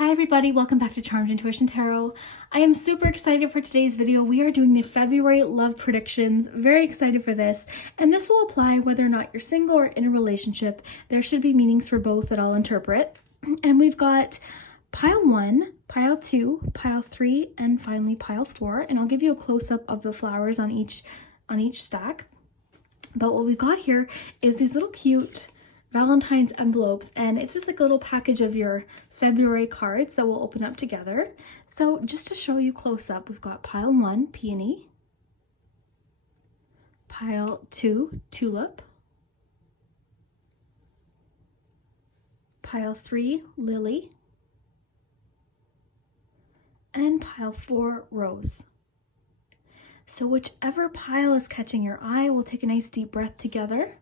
Hi everybody, welcome back to Charmed Intuition Tarot. I am super excited for today's video. We are doing the February love predictions. Very excited for this. And this will apply whether or not you're single or in a relationship. There should be meanings for both that I'll interpret. And we've got pile 1, pile 2, pile 3, and finally pile 4. And I'll give you a close-up of the flowers on each stack. But what we've got here is these little cute Valentine's envelopes, and it's just like a little package of your February cards that we'll open up together. So just to show you close up, we've got pile 1, Peony, pile 2, Tulip, pile 3, Lily, and pile 4, Rose. So whichever pile is catching your eye, we'll take a nice deep breath together.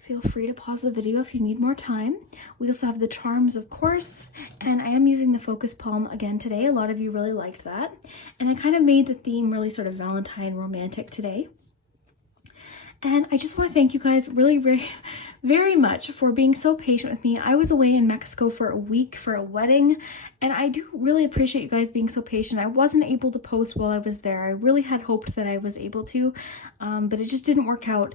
Feel free to pause the video if you need more time. We also have the charms, of course, and I am using the focus palm again today. A lot of you really liked that. And I kind of made the theme really sort of Valentine romantic today. And I just want to thank you guys really, very much for being so patient with me. I was away in Mexico for a week for a wedding, and I do really appreciate you guys being so patient. I wasn't able to post while I was there. I really had hoped that I was able to, but it just didn't work out.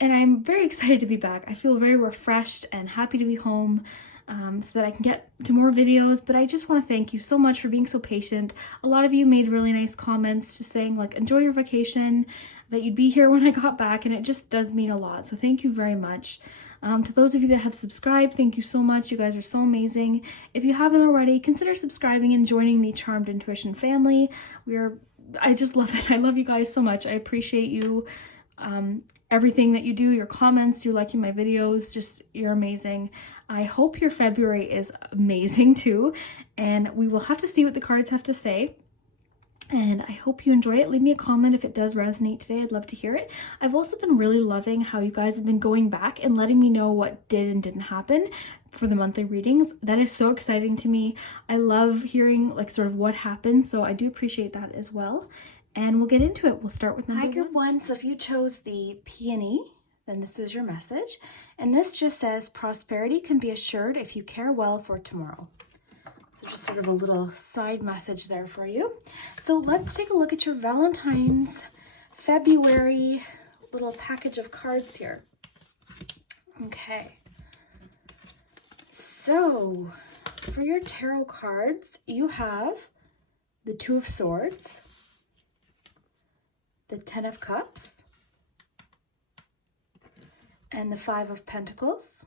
And I'm very excited to be back. I feel very refreshed and happy to be home so that I can get to more videos. But I just want to thank you so much for being so patient. A lot of you made really nice comments just saying like, enjoy your vacation, that you'd be here when I got back. And it just does mean a lot. So thank you very much. To those of you that have subscribed, thank you so much. You guys are so amazing. If you haven't already, consider subscribing and joining the Charmed Intuition family. I just love it. I love you guys so much. I appreciate you. Everything that you do, your comments, you're liking my videos, just you're amazing. I hope your February is amazing too, and we will have to see what the cards have to say. And I hope you enjoy it. Leave me a comment if it does resonate today. I'd love to hear it. I've also been really loving how you guys have been going back and letting me know what did and didn't happen for the monthly readings. That is so exciting to me. I love hearing like sort of what happened, so I do appreciate that as well. And we'll get into it. We'll start with number 1. Hi, group 1. So if you chose the Peony, then this is your message. And this just says, prosperity can be assured if you care well for tomorrow. So just sort of a little side message there for you. So let's take a look at your Valentine's February little package of cards here. Okay. So for your tarot cards, you have the Two of Swords, the Ten of Cups, and the Five of Pentacles.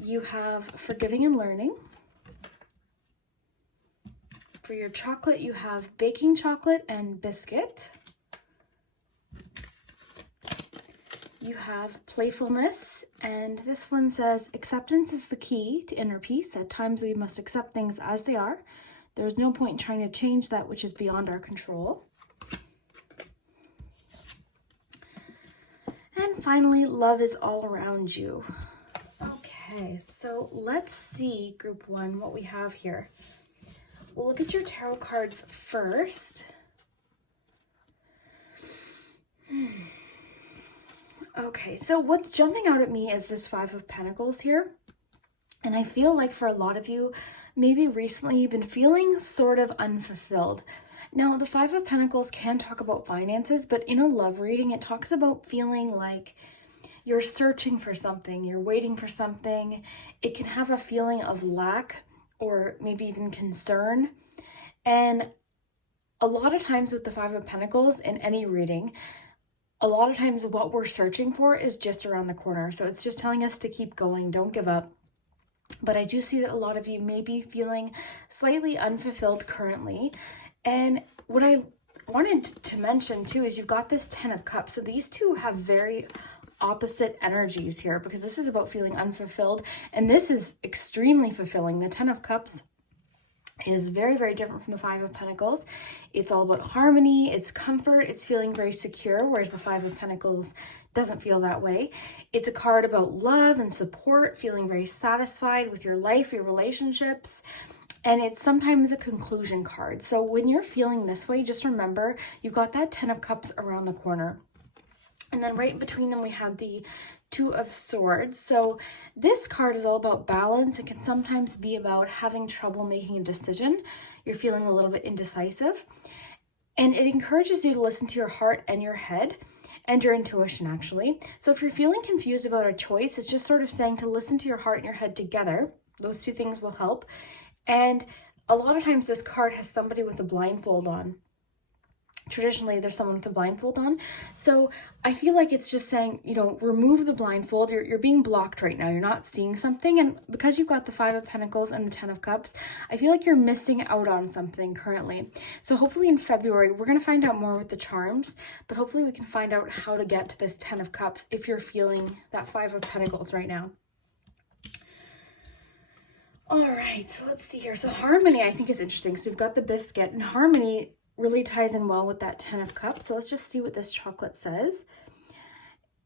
You have Forgiving and Learning. For your chocolate, you have Baking Chocolate and Biscuit. You have Playfulness, and this one says, acceptance is the key to inner peace. At times we must accept things as they are. There's no point in trying to change that which is beyond our control. And finally, love is all around you. Okay, so let's see, group 1, what we have here. We'll look at your tarot cards first. Okay, so what's jumping out at me is this Five of Pentacles here. And I feel like for a lot of you, maybe recently you've been feeling sort of unfulfilled. Now, the Five of Pentacles can talk about finances, but in a love reading, it talks about feeling like you're searching for something, you're waiting for something. It can have a feeling of lack or maybe even concern. And a lot of times with the Five of Pentacles in any reading, a lot of times what we're searching for is just around the corner. So it's just telling us to keep going, don't give up. But I do see that a lot of you may be feeling slightly unfulfilled currently. And what I wanted to mention too is you've got this Ten of Cups. So these two have very opposite energies here because this is about feeling unfulfilled and this is extremely fulfilling. The Ten of Cups is very, very different from the Five of Pentacles. It's all about harmony, it's comfort, it's feeling very secure, whereas the Five of Pentacles doesn't feel that way. It's a card about love and support, feeling very satisfied with your life, your relationships. And it's sometimes a conclusion card. So when you're feeling this way, just remember you've got that 10 of Cups around the corner. And then right between them, we have the 2 of Swords. So this card is all about balance. It can sometimes be about having trouble making a decision. You're feeling a little bit indecisive. And it encourages you to listen to your heart and your head and your intuition, actually. So if you're feeling confused about a choice, it's just sort of saying to listen to your heart and your head together. Those 2 things will help. And a lot of times this card has somebody with a blindfold on. Traditionally, there's someone with a blindfold on. So I feel like it's just saying, you know, remove the blindfold. You're being blocked right now. You're not seeing something. And because you've got the 5 of Pentacles and the 10 of Cups, I feel like you're missing out on something currently. So hopefully in February, we're going to find out more with the charms, but hopefully we can find out how to get to this 10 of Cups if you're feeling that 5 of Pentacles right now. All right, so let's see here. So harmony, I think, is interesting. So you've got the biscuit, and harmony really ties in well with that 10 of Cups. So let's just see what this chocolate says.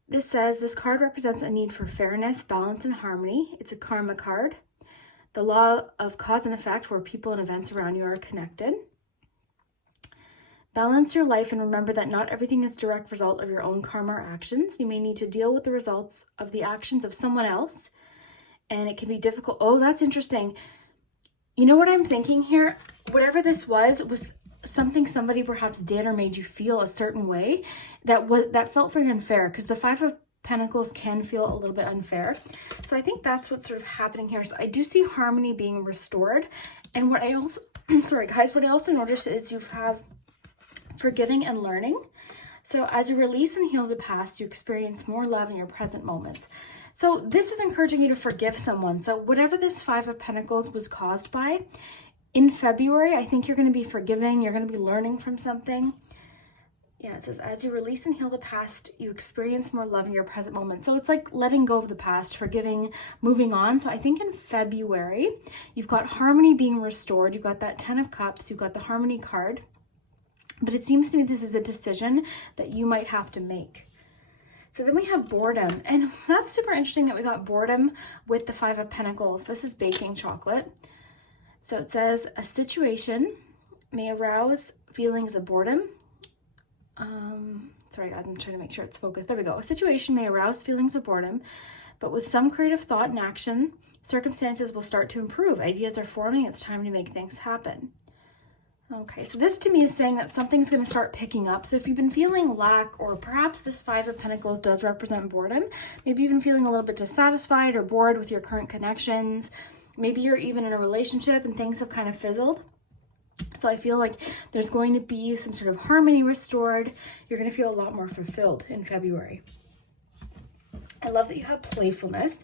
This says, this card represents a need for fairness, balance, and harmony. It's a karma card. The law of cause and effect, where people and events around you are connected. Balance your life and remember that not everything is a direct result of your own karma or actions. You may need to deal with the results of the actions of someone else. And it can be difficult. Oh, that's interesting. You know what I'm thinking here? Whatever this was something somebody perhaps did or made you feel a certain way that felt very unfair, because the 5 of Pentacles can feel a little bit unfair. So I think that's what's sort of happening here. So I do see harmony being restored. And what I also, sorry guys, what I also noticed is you have forgiving and learning. So as you release and heal the past, you experience more love in your present moments. So this is encouraging you to forgive someone. So whatever this 5 of Pentacles was caused by, in February, I think you're going to be forgiving. You're going to be learning from something. Yeah, it says, as you release and heal the past, you experience more love in your present moment. So it's like letting go of the past, forgiving, moving on. So I think in February, you've got harmony being restored. You've got that 10 of Cups. You've got the harmony card. But it seems to me this is a decision that you might have to make. So then we have boredom, and that's super interesting that we got boredom with the 5 of Pentacles. This is baking chocolate. So it says, a situation may arouse feelings of boredom. Sorry, I'm trying to make sure it's focused. There we go. A situation may arouse feelings of boredom, but with some creative thought and action, circumstances will start to improve. Ideas are forming. It's time to make things happen. Okay, so this to me is saying that something's going to start picking up. So if you've been feeling lack, or perhaps this 5 of Pentacles does represent boredom, maybe you've been feeling a little bit dissatisfied or bored with your current connections. Maybe you're even in a relationship and things have kind of fizzled. So I feel like there's going to be some sort of harmony restored. You're going to feel a lot more fulfilled in February. I love that you have playfulness.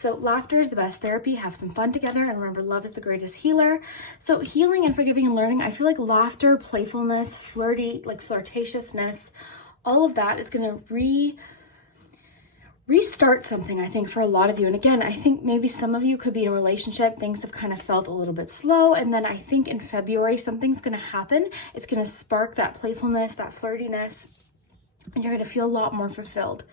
So laughter is the best therapy. Have some fun together, and remember, love is the greatest healer. So healing and forgiving and learning, I feel like laughter, playfulness, flirtatiousness, all of that is going to restart something, I think, for a lot of you. And again, I think maybe some of you could be in a relationship. Things have kind of felt a little bit slow. And then I think in February, something's going to happen. It's going to spark that playfulness, that flirtiness, and you're going to feel a lot more fulfilled.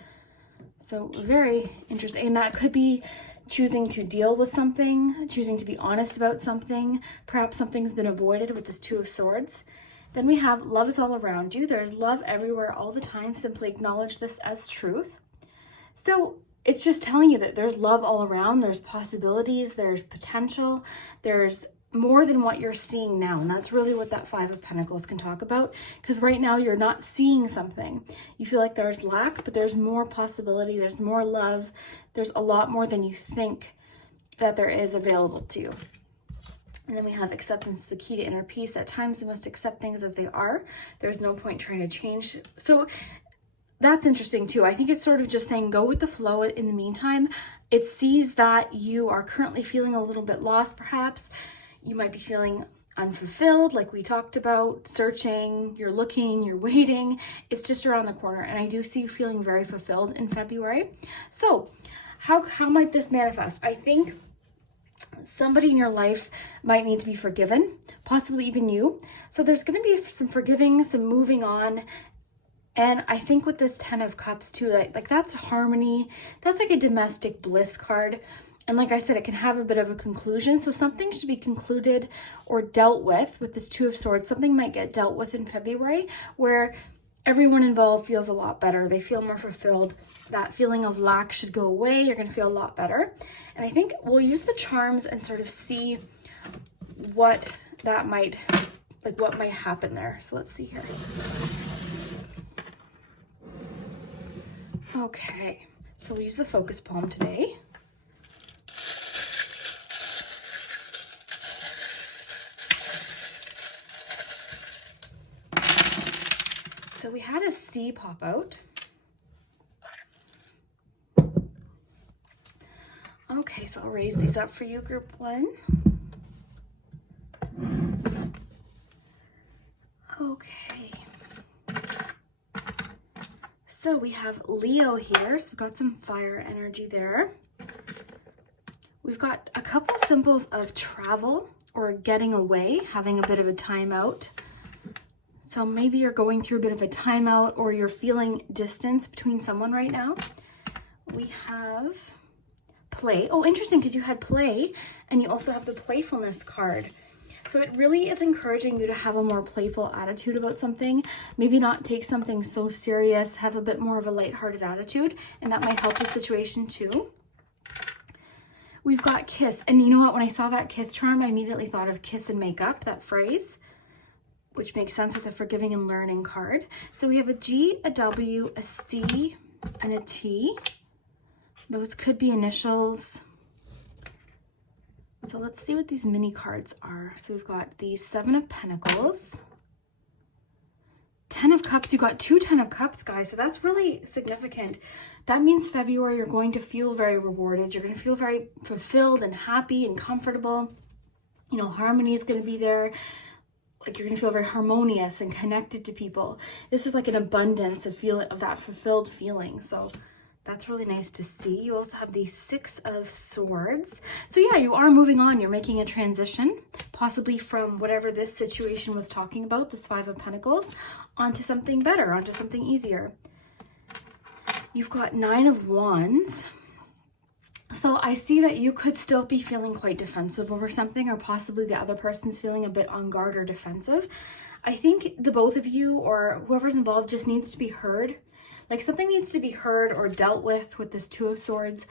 So very interesting. And that could be choosing to deal with something, choosing to be honest about something. Perhaps something's been avoided with this 2 of Swords. Then we have love is all around you. There's love everywhere all the time. Simply acknowledge this as truth. So it's just telling you that there's love all around. There's possibilities. There's potential. There's more than what you're seeing now. And that's really what that 5 of Pentacles can talk about. Because right now you're not seeing something. You feel like there's lack, but there's more possibility. There's more love. There's a lot more than you think that there is available to you. And then we have acceptance, the key to inner peace. At times you must accept things as they are. There's no point trying to change. So that's interesting too. I think it's sort of just saying go with the flow in the meantime. It sees that you are currently feeling a little bit lost perhaps. You might be feeling unfulfilled, like we talked about, searching, you're looking, you're waiting. It's just around the corner. And I do see you feeling very fulfilled in February. So how might this manifest? I think somebody in your life might need to be forgiven, possibly even you. So there's going to be some forgiving, some moving on. And I think with this 10 of Cups too, like that's harmony. That's like a domestic bliss card. And like I said, it can have a bit of a conclusion. So something should be concluded or dealt with this Two of Swords. Something might get dealt with in February where everyone involved feels a lot better. They feel more fulfilled. That feeling of lack should go away. You're going to feel a lot better. And I think we'll use the charms and sort of see what that might, like what might happen there. So let's see here. Okay, so we'll use the focus palm today. So we had a C pop out. Okay, so I'll raise these up for you, group 1. Okay. So we have Leo here, so we've got some fire energy there. We've got a couple symbols of travel or getting away, having a bit of a time out. So maybe you're going through a bit of a timeout or you're feeling distance between someone right now. We have play. Oh, interesting, because you had play and you also have the playfulness card. So it really is encouraging you to have a more playful attitude about something. Maybe not take something so serious, have a bit more of a lighthearted attitude, and that might help the situation too. We've got kiss. And you know what? When I saw that kiss charm, I immediately thought of kiss and make up, that phrase, which makes sense with the forgiving and learning card. So we have a G, a W, a C, and a T. Those could be initials. So let's see what these mini cards are. So we've got the 7 of Pentacles, 10 of Cups. You've got 2 10 of Cups, guys. So that's really significant. That means February, you're going to feel very rewarded. You're going to feel very fulfilled and happy and comfortable. You know, harmony is going to be there. Like you're going to feel very harmonious and connected to people. This is like an abundance of that fulfilled feeling. So that's really nice to see. You also have the 6 of Swords. So yeah, you are moving on. You're making a transition, possibly from whatever this situation was talking about, this 5 of Pentacles, onto something better, onto something easier. You've got 9 of Wands. So I see that you could still be feeling quite defensive over something, or possibly the other person's feeling a bit on guard or defensive. I think the both of you or whoever's involved just needs to be heard. Like something needs to be heard or dealt with this 2 of Swords.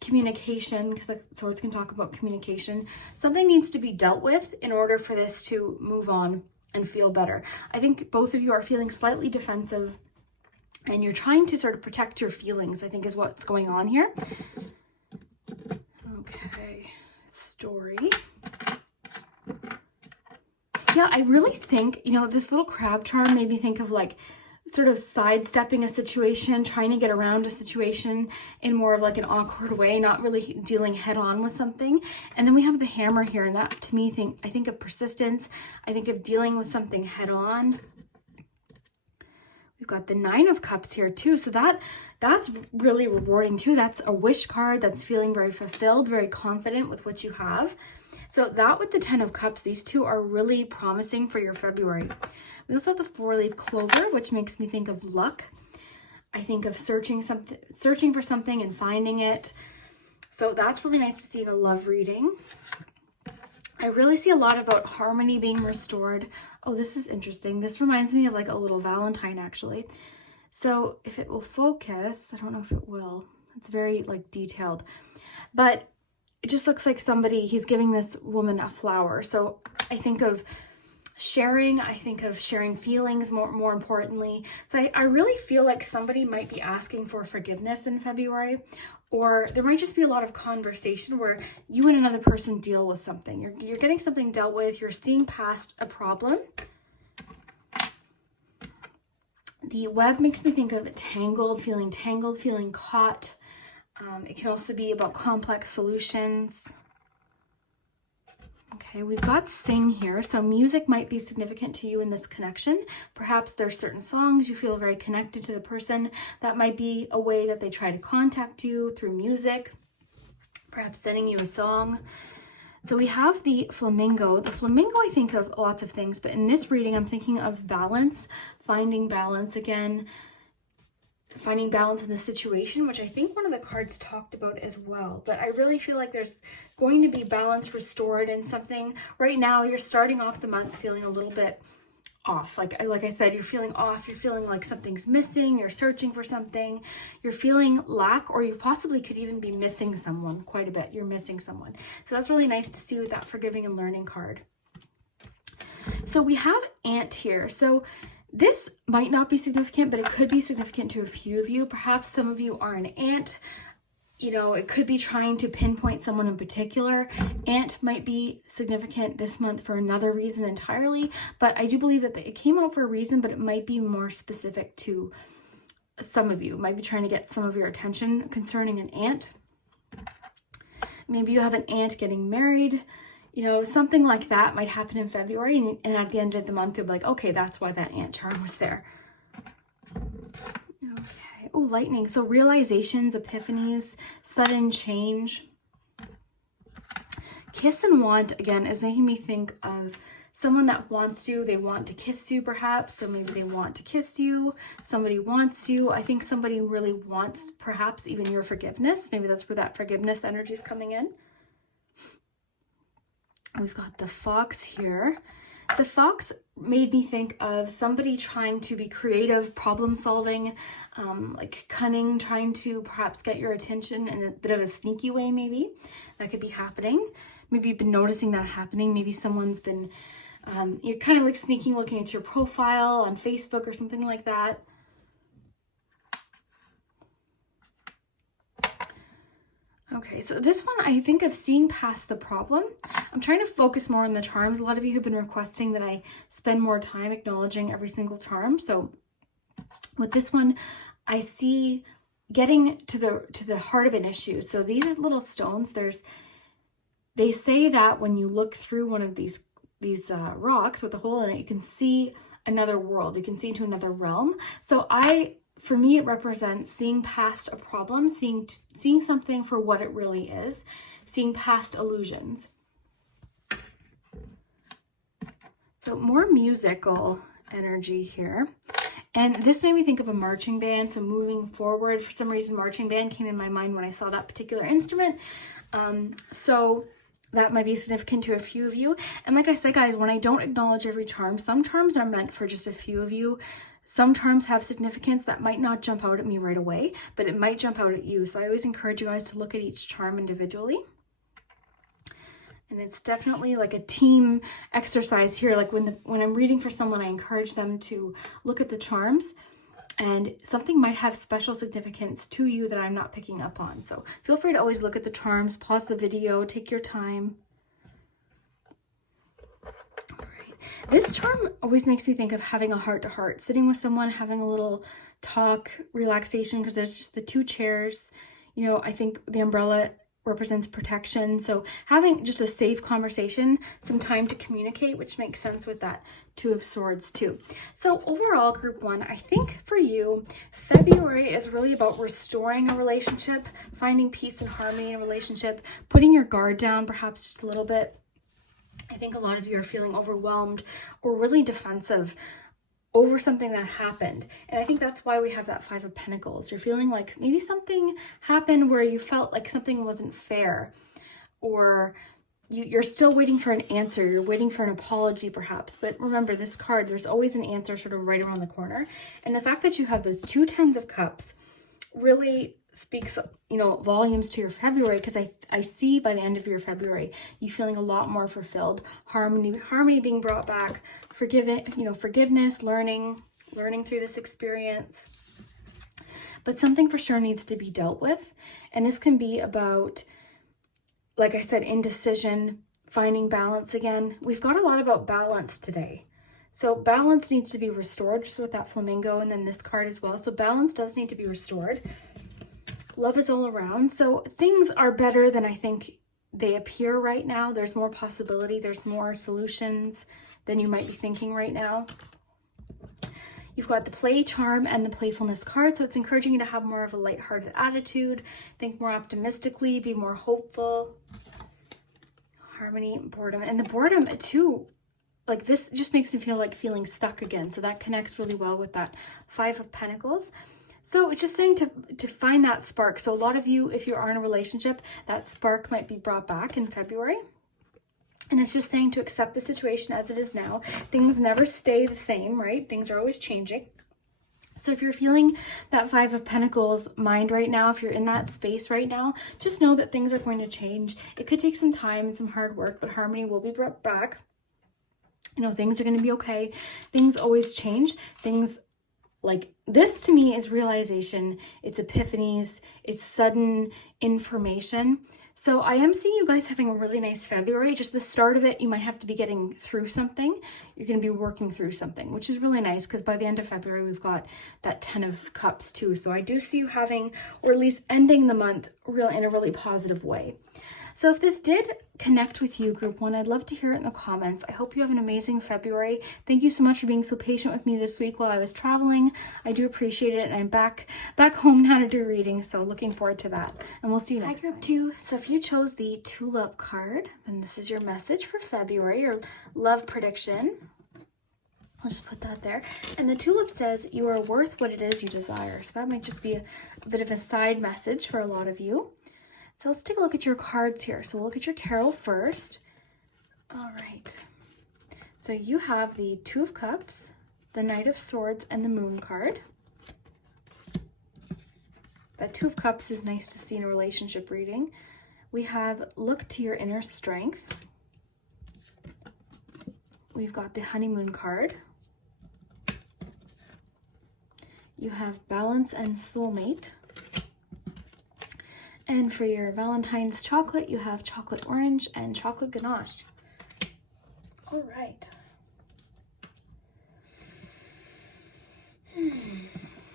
Communication, because like swords can talk about communication. Something needs to be dealt with in order for this to move on and feel better. I think both of you are feeling slightly defensive and you're trying to sort of protect your feelings, I think is what's going on here. Okay, story. Yeah, I really think, you know, this little crab charm made me think of like sort of sidestepping a situation, trying to get around a situation in more of like an awkward way, not really dealing head on with something. And then we have the hammer here, and that to me, I think of persistence. I think of dealing with something head on. We've got the 9 of Cups here too. So that's really rewarding too. That's a wish card that's feeling very fulfilled, very confident with what you have. So that with the 10 of Cups, these two are really promising for your February. We also have the 4-leaf clover, which makes me think of luck. I think of searching for something and finding it. So that's really nice to see in a love reading. I really see a lot about harmony being restored. Oh, this is interesting. This reminds me of like a little Valentine, actually. So if it will focus, I don't know if it will. It's very like detailed, but it just looks like he's giving this woman a flower. So I think of sharing. I think of sharing feelings more importantly. So I really feel like somebody might be asking for forgiveness in February, or there might just be a lot of conversation where you and another person deal with something. You're getting something dealt with. You're seeing past a problem. The web makes me think of tangled, feeling caught. It can also be about complex solutions. Okay, we've got sing here. So music might be significant to you in this connection. Perhaps there's certain songs you feel very connected to the person. That might be a way that they try to contact you through music, perhaps sending you a song. So we have the flamingo. The flamingo, I think of lots of things, but in this reading, I'm thinking of balance, finding balance again. finding balance in the situation, which I think one of the cards talked about as well. But I really feel like there's going to be balance restored in something. Right now, you're starting off the month feeling a little bit off. Like I said, you're feeling off. You're feeling like something's missing. You're searching for something. You're feeling lack, or you possibly could even be missing someone quite a bit. You're missing someone. So that's really nice to see with that forgiving and learning card. So we have Ant here. So this might not be significant, but it could be significant to a few of you. Perhaps some of you are an ant. You know, it could be trying to pinpoint someone in particular. Ant might be significant this month for another reason entirely, but I do believe that it came out for a reason, but it might be more specific to some of you. It might be trying to get some of your attention concerning an ant. Maybe you have an ant getting married. You know, something like that might happen in February, and at the end of the month, you'll be like, okay, that's why that ant charm was there. Okay. Oh, lightning. So realizations, epiphanies, sudden change. Kiss and want, again, is making me think of someone that wants you. They want to kiss you, perhaps. So maybe they want to kiss you. Somebody wants you. I think somebody really wants, perhaps, even your forgiveness. Maybe that's where that forgiveness energy is coming in. We've got the fox here. The fox made me think of somebody trying to be creative, problem solving, like cunning, trying to perhaps get your attention in a bit of a sneaky way, maybe. That could be happening. Maybe you've been noticing that happening. Maybe someone's been, you're kind of like sneaking, looking at your profile on Facebook or something like that. Okay, so this one, I think of seeing past the problem. I'm trying to focus more on the charms. A lot of you have been requesting that I spend more time acknowledging every single charm. So with this one, I see getting to the heart of an issue. So these are little stones. They say that when you look through one of these rocks with a hole in it, you can see another world. You can see into another realm. So for me, it represents seeing past a problem, seeing something for what it really is, seeing past illusions. So more musical energy here. And this made me think of a marching band. So moving forward, for some reason, marching band came in my mind when I saw that particular instrument. So that might be significant to a few of you. And like I said, guys, when I don't acknowledge every charm, some charms are meant for just a few of you. Some charms have significance that might not jump out at me right away, but it might jump out at you. So I always encourage you guys to look at each charm individually. And it's definitely like a team exercise here. Like when I'm reading for someone, I encourage them to look at the charms, and something might have special significance to you that I'm not picking up on. So feel free to always look at the charms, pause the video, take your time. This charm always makes me think of having a heart-to-heart, sitting with someone, having a little talk, relaxation, because there's just the two chairs. You know, I think the umbrella represents protection. So having just a safe conversation, some time to communicate, which makes sense with that Two of Swords too. So overall, group one, I think for you, February is really about restoring a relationship, finding peace and harmony in a relationship, putting your guard down perhaps just a little bit. I think a lot of you are feeling overwhelmed or really defensive over something that happened. And I think that's why we have that Five of Pentacles. You're feeling like maybe something happened where you felt like something wasn't fair, or you're still waiting for an answer. You're waiting for an apology perhaps. But remember, this card, there's always an answer sort of right around the corner. And the fact that you have those two Tens of Cups really speaks, you know, volumes to your February, because I see by the end of your February you feeling a lot more fulfilled, harmony being brought back, forgiveness, learning through this experience. But something for sure needs to be dealt with, and this can be about, like I said, indecision, finding balance again. We've got a lot about balance today. So balance needs to be restored, just with that flamingo and then this card as well. So balance does need to be restored. Love is all around. So things are better than I think they appear right now. There's more possibility. There's more solutions than you might be thinking right now. You've got the play charm and the playfulness card. So it's encouraging you to have more of a lighthearted attitude, think more optimistically, be more hopeful. Harmony, boredom. And the boredom too, like this just makes me feel like feeling stuck again. So that connects really well with that Five of Pentacles. So it's just saying to find that spark. So a lot of you, if you are in a relationship, that spark might be brought back in February. And it's just saying to accept the situation as it is now. Things never stay the same, right? Things are always changing. So if you're feeling that Five of Pentacles mind right now, if you're in that space right now, just know that things are going to change. It could take some time and some hard work, but harmony will be brought back. You know, things are going to be okay. Things always change. Things like this to me is realization. It's epiphanies. It's sudden information. So I am seeing you guys having a really nice February. Just the start of it, you might have to be getting through something. You're going to be working through something, which is really nice because by the end of February, we've got that 10 of Cups too. So I do see you having, or at least ending the month in a really positive way. So if this did connect with you, Group 1, I'd love to hear it in the comments. I hope you have an amazing February. Thank you so much for being so patient with me this week while I was traveling. I do appreciate it, and I'm back home now to do reading, so looking forward to that. And we'll see you next time. Group 2, so if you chose the Tulip card, then this is your message for February, your love prediction. I'll just put that there. And the Tulip says, you are worth what it is you desire. So that might just be a bit of a side message for a lot of you. So let's take a look at your cards here. So we'll look at your tarot first. All right. So you have the Two of Cups, the Knight of Swords, and the Moon card. That Two of Cups is nice to see in a relationship reading. We have look to your inner strength. We've got the Honeymoon card. You have balance and soulmate. And for your Valentine's chocolate, you have chocolate orange and chocolate ganache. All right.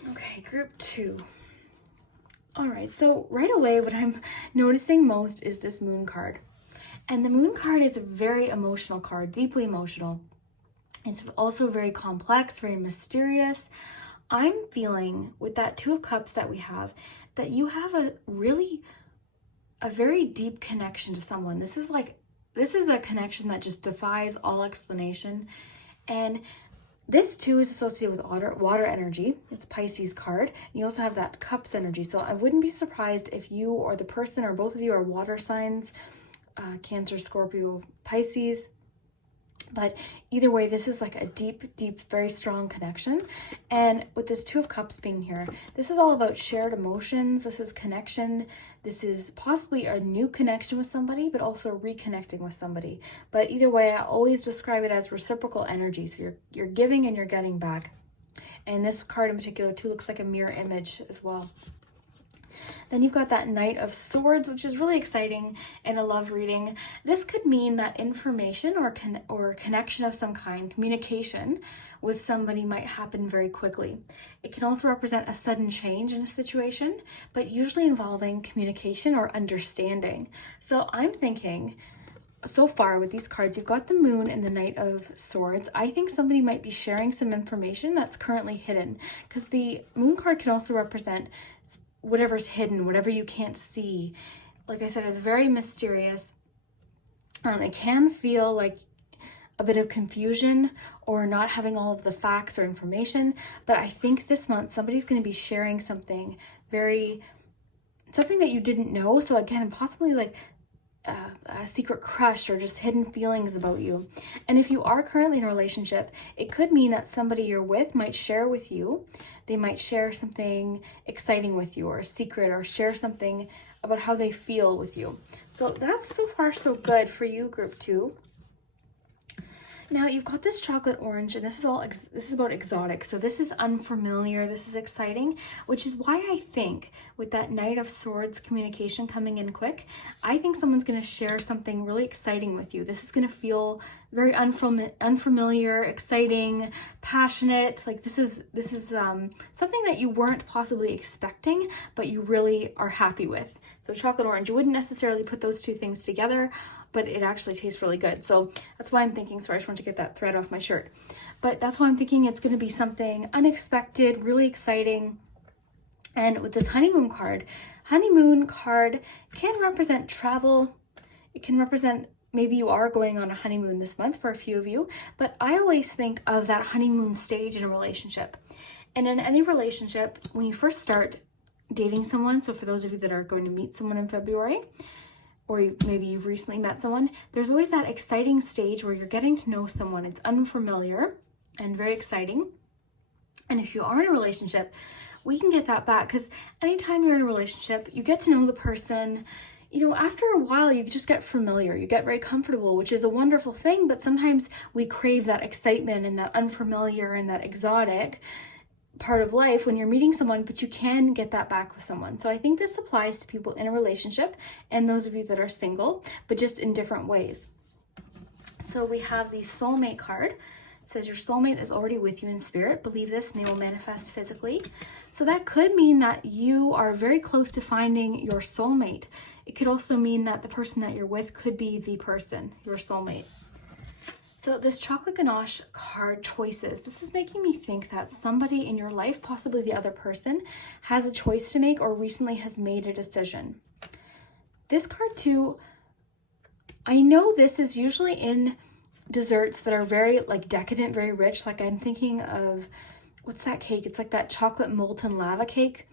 Okay, Group 2. All right, so right away, what I'm noticing most is this Moon card. And the Moon card is a very emotional card, deeply emotional. It's also very complex, very mysterious. I'm feeling with that Two of Cups that we have, that you have a very deep connection to someone. This is a connection that just defies all explanation. And this too is associated with water energy. It's Pisces card. You also have that Cups energy. So I wouldn't be surprised if you or the person or both of you are water signs, Cancer, Scorpio, Pisces. But either way, this is like a deep, deep, very strong connection. And with this Two of Cups being here, this is all about shared emotions. This is connection. This is possibly a new connection with somebody, but also reconnecting with somebody. But either way, I always describe it as reciprocal energy. So you're giving and you're getting back. And this card in particular too looks like a mirror image as well. Then you've got that Knight of Swords, which is really exciting in a love reading. This could mean that information or connection of some kind, communication with somebody might happen very quickly. It can also represent a sudden change in a situation, but usually involving communication or understanding. So I'm thinking, so far with these cards, you've got the Moon and the Knight of Swords. I think somebody might be sharing some information that's currently hidden, because the Moon card can also represent whatever's hidden, whatever you can't see. Like I said, it's very mysterious. It can feel like a bit of confusion or not having all of the facts or information, but I think this month somebody's going to be sharing something that you didn't know. So again, possibly like a secret crush or just hidden feelings about you. And if you are currently in a relationship, it could mean that somebody you're with might share with you. They might share something exciting with you, or a secret, or share something about how they feel with you. So that's so far so good for you, Group 2. Now you've got this chocolate orange, and this is about exotic. So this is unfamiliar, this is exciting, which is why I think with that Knight of Swords communication coming in quick, I think someone's going to share something really exciting with you. This is going to feel very unfamiliar, exciting, passionate. Like this is something that you weren't possibly expecting, but you really are happy with. So chocolate orange, you wouldn't necessarily put those two things together, but it actually tastes really good. So that's why I'm thinking, sorry, I just want to get that thread off my shirt. But that's why I'm thinking it's going to be something unexpected, really exciting. And with this honeymoon card can represent travel. It can represent maybe you are going on a honeymoon this month for a few of you, but I always think of that honeymoon stage in a relationship. And in any relationship, when you first start dating someone, so for those of you that are going to meet someone in February, or maybe you've recently met someone, there's always that exciting stage where you're getting to know someone. It's unfamiliar and very exciting. And if you are in a relationship, we can get that back, because anytime you're in a relationship, you get to know the person. You know, after a while, you just get familiar, you get very comfortable, which is a wonderful thing, but sometimes we crave that excitement and that unfamiliar and that exotic part of life when you're meeting someone, but you can get that back with someone. So I think this applies to people in a relationship and those of you that are single, but just in different ways. So we have the soulmate card. It says your soulmate is already with you in spirit. Believe this and they will manifest physically. So that could mean that you are very close to finding your soulmate. It could also mean that the person that you're with could be the person, your soulmate. So this chocolate ganache card, choices, this is making me think that somebody in your life, possibly the other person, has a choice to make or recently has made a decision. This card too, I know this is usually in desserts that are very like decadent, very rich. Like I'm thinking of, what's that cake? It's like that chocolate molten lava cake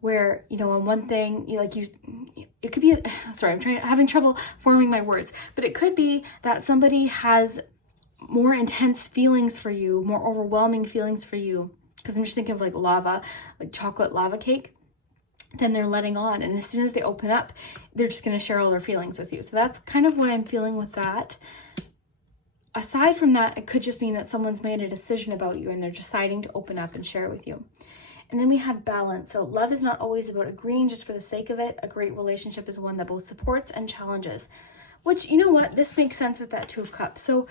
where, you know, on one thing, it could be, sorry, I'm having trouble forming my words, but it could be that somebody has more intense feelings for you, more overwhelming feelings for you, because I'm just thinking of like lava, like chocolate lava cake, then they're letting on. And as soon as they open up, they're just going to share all their feelings with you. So that's kind of what I'm feeling with that. Aside from that, it could just mean that someone's made a decision about you and they're deciding to open up and share it with you. And then we have balance. So love is not always about agreeing just for the sake of it. A great relationship is one that both supports and challenges, which, you know what, this makes sense with that Two of Cups. So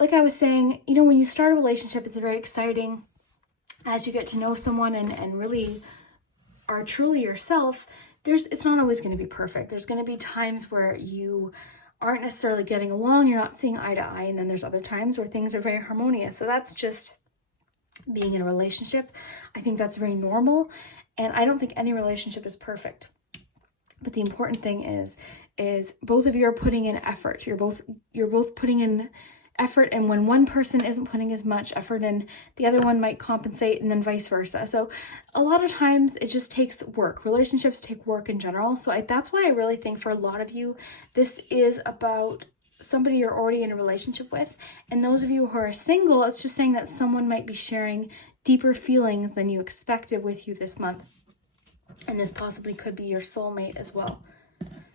like I was saying, you know, when you start a relationship, it's very exciting as you get to know someone and really are truly yourself. It's not always going to be perfect. There's going to be times where you aren't necessarily getting along, you're not seeing eye to eye, and then there's other times where things are very harmonious. So that's just being in a relationship. I think that's very normal, and I don't think any relationship is perfect. But the important thing is both of you are putting in effort. You're both putting in effort, and when one person isn't putting as much effort in, the other one might compensate, and then vice versa. So a lot of times it just takes work. Relationships take work in general. So that's why I really think for a lot of you, this is about somebody you're already in a relationship with. And those of you who are single, it's just saying that someone might be sharing deeper feelings than you expected with you this month. And this possibly could be your soulmate as well.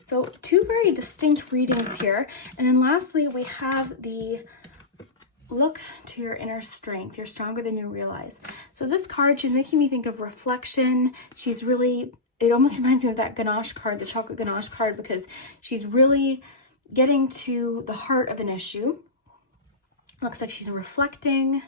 So two very distinct readings here. And then lastly, we have the look to your inner strength. You're stronger than you realize. So this card, she's making me think of reflection. She's really, it almost reminds me of that ganache card, the chocolate ganache card, because she's really getting to the heart of an issue. Looks like she's reflecting.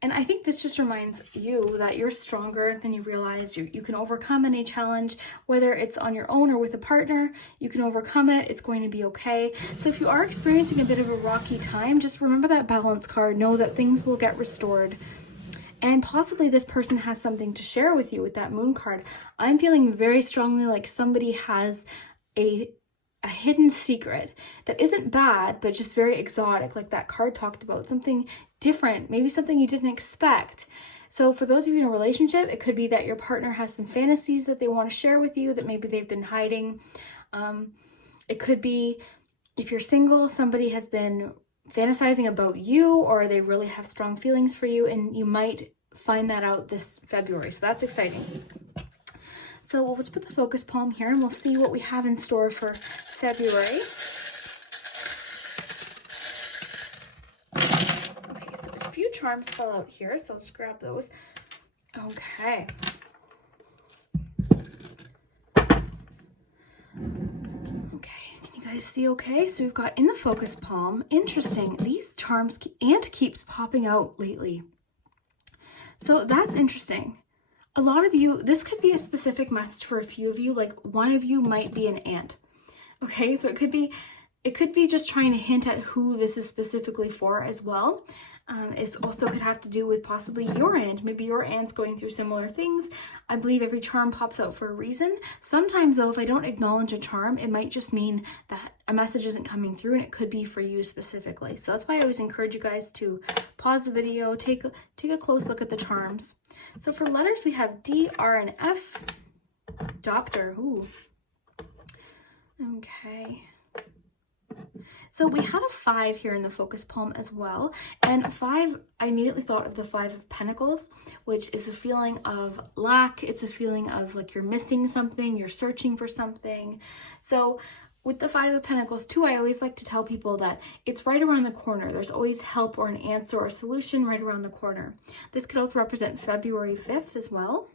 And I think this just reminds you that you're stronger than you realize. You can overcome any challenge, whether it's on your own or with a partner. You can overcome it. It's going to be okay. So if you are experiencing a bit of a rocky time, just remember that balance card. Know that things will get restored. And possibly this person has something to share with you with that moon card. I'm feeling very strongly like somebody has a hidden secret that isn't bad, but just very exotic, like that card talked about, something different, maybe something you didn't expect. So for those of you in a relationship, it could be that your partner has some fantasies that they want to share with you that maybe they've been hiding. It could be, if you're single, somebody has been fantasizing about you, or they really have strong feelings for you, and you might find that out this February. So that's exciting. So we'll just put the focus palm here and we'll see what we have in store for February. Okay, so a few charms fell out here, so let's grab those. Okay. Okay, can you guys see okay? So we've got in the focus palm, interesting, these charms, and keeps popping out lately. So that's interesting. A lot of you, this could be a specific message for a few of you, like one of you might be an ant. Okay, so it could be just trying to hint at who this is specifically for as well. It also could have to do with possibly your aunt. Maybe your aunt's going through similar things. I believe every charm pops out for a reason. Sometimes though, if I don't acknowledge a charm, it might just mean that a message isn't coming through, and it could be for you specifically. So that's why I always encourage you guys to pause the video, take a close look at the charms. So for letters, we have D, R, and F. Doctor, ooh. Okay. So we had a 5 here in the focus palm as well. And 5, I immediately thought of the 5 of Pentacles, which is a feeling of lack. It's a feeling of like you're missing something, you're searching for something. So with the 5 of Pentacles too, I always like to tell people that it's right around the corner. There's always help or an answer or a solution right around the corner. This could also represent February 5th as well.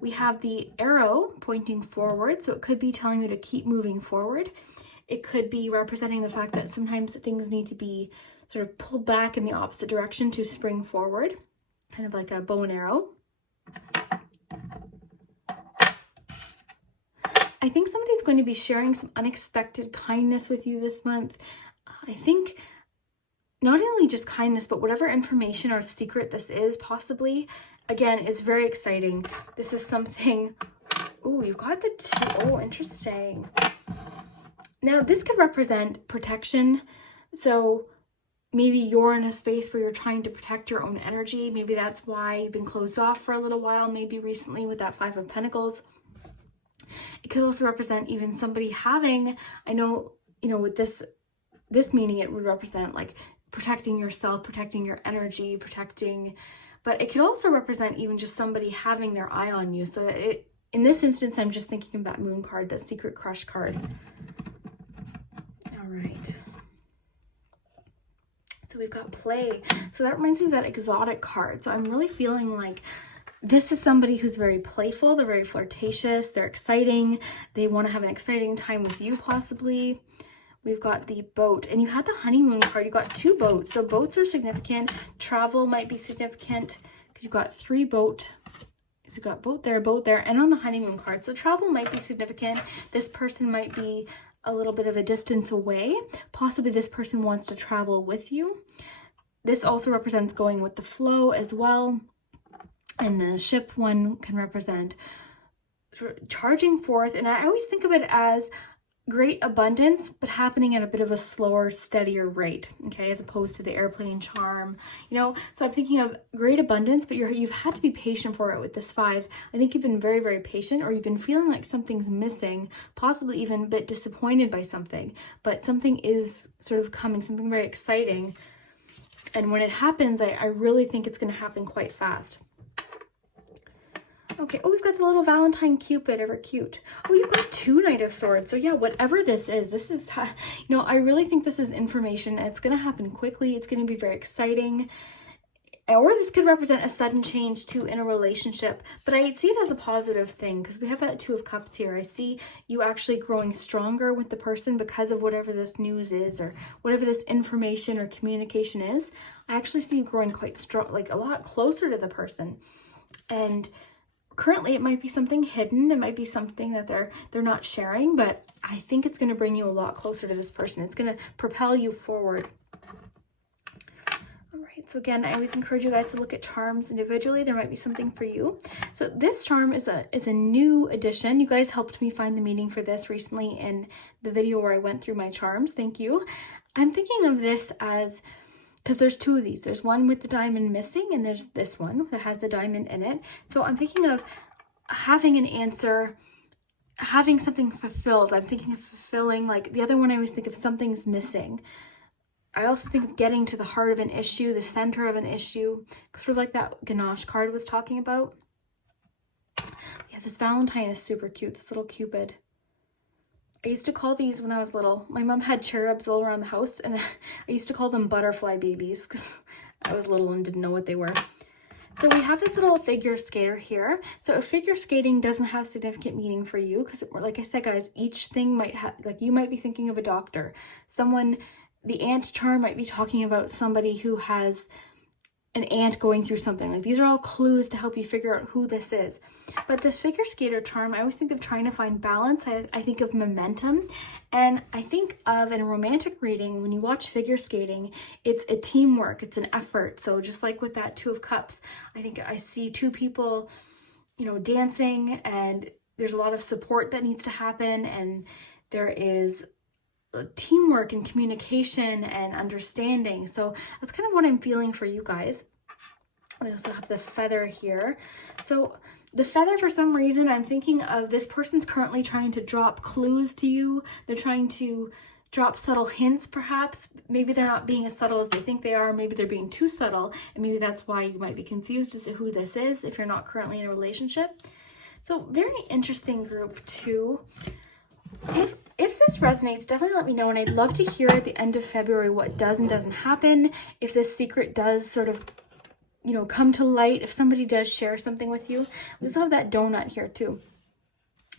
We have the arrow pointing forward, so it could be telling you to keep moving forward. It could be representing the fact that sometimes things need to be sort of pulled back in the opposite direction to spring forward, kind of like a bow and arrow. I think somebody's going to be sharing some unexpected kindness with you this month. I think not only just kindness, but whatever information or secret this is possibly, again, is very exciting. This is something, ooh, you've got the 2, oh, interesting. Now, this could represent protection. So maybe you're in a space where you're trying to protect your own energy. Maybe that's why you've been closed off for a little while, maybe recently with that 5 of Pentacles. It could also represent even somebody having, I know, you know, with this meaning, it would represent like protecting yourself, protecting your energy, but it could also represent even just somebody having their eye on you. So that in this instance, I'm just thinking of that moon card, that secret crush card. All right. So we've got play. So that reminds me of that exotic card. So I'm really feeling like this is somebody who's very playful. They're very flirtatious. They're exciting. They want to have an exciting time with you possibly. We've got the boat, and you had the honeymoon card. You got 2 boats. So boats are significant. Travel might be significant because you've got 3 boat. So you've got boat there, and on the honeymoon card. So travel might be significant. This person might be a little bit of a distance away. Possibly this person wants to travel with you. This also represents going with the flow as well. And the ship one can represent charging forth. And I always think of it as great abundance, but happening at a bit of a slower, steadier rate, okay, as opposed to the airplane charm, you know. So I'm thinking of great abundance, but you've had to be patient for it with this 5. I think you've been very, very patient, or you've been feeling like something's missing, possibly even a bit disappointed by something, but something is sort of coming, something very exciting. And when it happens, I really think it's going to happen quite fast. Okay, oh, we've got the little Valentine Cupid, ever cute. Oh, you've got 2 Knight of Swords. So yeah, whatever this is, you know, I really think this is information. It's going to happen quickly. It's going to be very exciting. Or this could represent a sudden change too in a relationship. But I see it as a positive thing because we have that 2 of Cups here. I see you actually growing stronger with the person because of whatever this news is or whatever this information or communication is. I actually see you growing quite strong, like a lot closer to the person. And currently it might be something hidden. It might be something that they're not sharing, but I think it's going to bring you a lot closer to this person. It's going to propel you forward. All right. So again, I always encourage you guys to look at charms individually. There might be something for you. So this charm is a new addition. You guys helped me find the meaning for this recently in the video where I went through my charms. Thank you. I'm thinking of this as, because there's 2 of these. There's one with the diamond missing, and there's this one that has the diamond in it. So I'm thinking of having an answer, having something fulfilled. I'm thinking of fulfilling, like the other one I always think of something's missing. I also think of getting to the heart of an issue, the center of an issue, sort of like that Ganesh card was talking about. Yeah, this Valentine is super cute, this little Cupid. I used to call these when I was little. My mom had cherubs all around the house, and I used to call them butterfly babies because I was little and didn't know what they were. So we have this little figure skater here. So if figure skating doesn't have significant meaning for you, because like I said, guys, each thing might have, like you might be thinking of a doctor. Someone, the ant charm might be talking about somebody who has an ant going through something. Like these are all clues to help you figure out who this is. But this figure skater charm, I always think of trying to find balance. I think of momentum. And I think of in a romantic reading, when you watch figure skating, it's a teamwork, it's an effort. So just like with that 2 of Cups, I think I see 2 people, you know, dancing, and there's a lot of support that needs to happen, and there is teamwork and communication and understanding. So that's kind of what I'm feeling for you guys. We also have the feather here. So the feather, for some reason, I'm thinking of this person's currently trying to drop clues to you. They're trying to drop subtle hints, perhaps. Maybe they're not being as subtle as they think they are. Maybe they're being too subtle. And maybe that's why you might be confused as to who this is if you're not currently in a relationship. So very interesting group too. If this resonates, definitely let me know. And I'd love to hear at the end of February what does and doesn't happen. If this secret does sort of, you know, come to light, if somebody does share something with you. We also have that donut here too.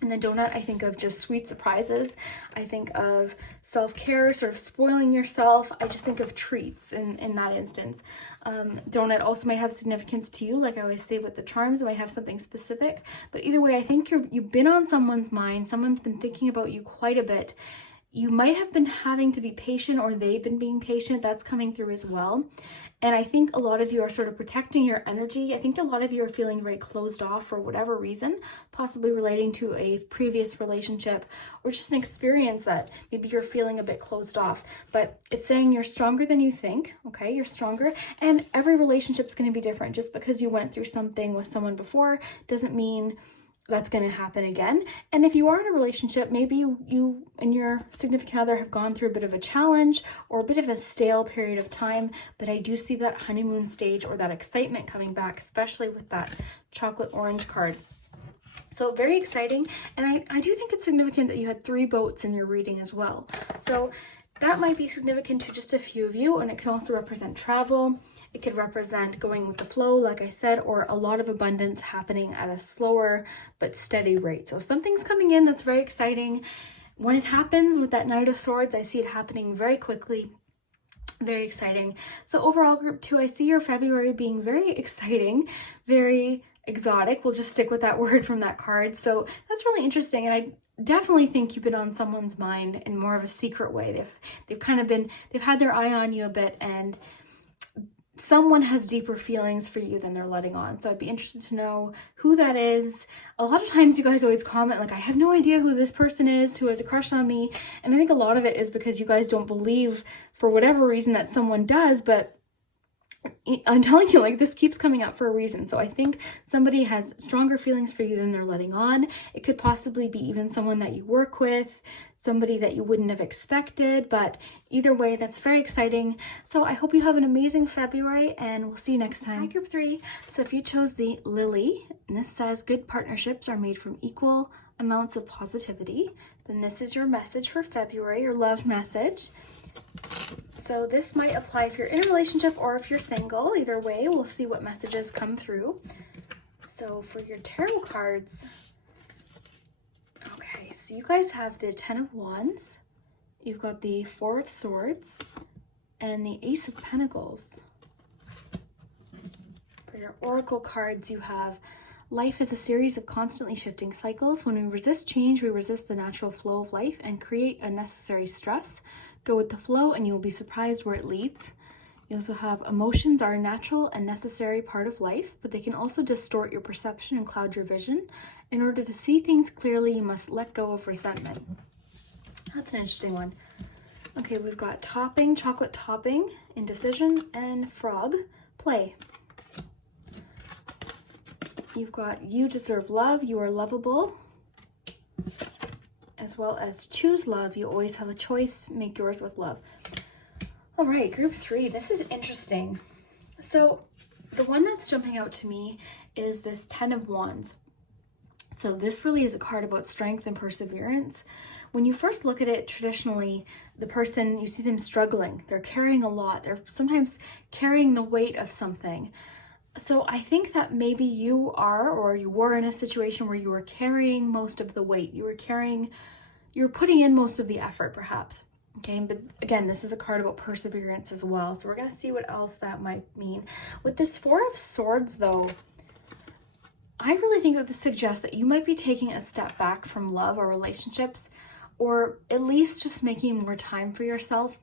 And the donut, I think of just sweet surprises. I think of self-care, sort of spoiling yourself. I just think of treats in that instance. Donut also might have significance to you. Like I always say with the charms, it might have something specific. But either way, I think you've been on someone's mind. Someone's been thinking about you quite a bit. You might have been having to be patient, or they've been being patient. That's coming through as well. And I think a lot of you are sort of protecting your energy. I think a lot of you are feeling very closed off for whatever reason, possibly relating to a previous relationship or just an experience that maybe you're feeling a bit closed off. But it's saying you're stronger than you think, okay? You're stronger. And every relationship's going to be different. Just because you went through something with someone before doesn't mean that's going to happen again. And if you are in a relationship, maybe you and your significant other have gone through a bit of a challenge or a bit of a stale period of time, but I do see that honeymoon stage or that excitement coming back, especially with that chocolate orange card. So very exciting. And I do think it's significant that you had 3 boats in your reading as well. So that might be significant to just a few of you, and it can also represent travel. It could represent going with the flow, like I said, or a lot of abundance happening at a slower but steady rate. So something's coming in that's very exciting. When it happens with that Knight of Swords, I see it happening very quickly. Very exciting. So overall, group 2, I see your February being very exciting, very exotic. We'll just stick with that word from that card. So that's really interesting. And I definitely think you've been on someone's mind in more of a secret way. They've had their eye on you a bit, and someone has deeper feelings for you than they're letting on. So I'd be interested to know who that is. A lot of times you guys always comment like, I have no idea who this person is who has a crush on me. And I think a lot of it is because you guys don't believe for whatever reason that someone does, but I'm telling you, like, this keeps coming up for a reason. So I think somebody has stronger feelings for you than they're letting on. It could possibly be even someone that you work with, somebody that you wouldn't have expected, but either way, that's very exciting. So I hope you have an amazing February, and we'll see you next time. Hi, group 3. So if you chose the Lily, and this says good partnerships are made from equal amounts of positivity, then this is your message for February, your love message. So this might apply if you're in a relationship or if you're single. Either way, we'll see what messages come through. So for your tarot cards, okay, so you guys have the 10 of Wands, you've got the 4 of Swords, and the Ace of Pentacles. For your oracle cards, you have life is a series of constantly shifting cycles. When we resist change, we resist the natural flow of life and create unnecessary stress. Go with the flow and you will be surprised where it leads. You also have emotions are a natural and necessary part of life, but they can also distort your perception and cloud your vision. In order to see things clearly, you must let go of resentment. That's an interesting one. Okay, we've got topping, chocolate topping, indecision, and frog, play. You've got you deserve love, you are lovable, as well as choose love, you always have a choice, make yours with love. All right, group 3, this is interesting. So the one that's jumping out to me is this 10 of Wands. So this really is a card about strength and perseverance. When you first look at it traditionally, the person, you see them struggling. They're carrying a lot. They're sometimes carrying the weight of something. So I think that maybe you are, or you were in a situation where you were carrying most of the weight. You were putting in most of the effort perhaps. Okay, but again, this is a card about perseverance as well. So we're going to see what else that might mean. With this 4 of Swords though, I really think that this suggests that you might be taking a step back from love or relationships, or at least just making more time for yourself.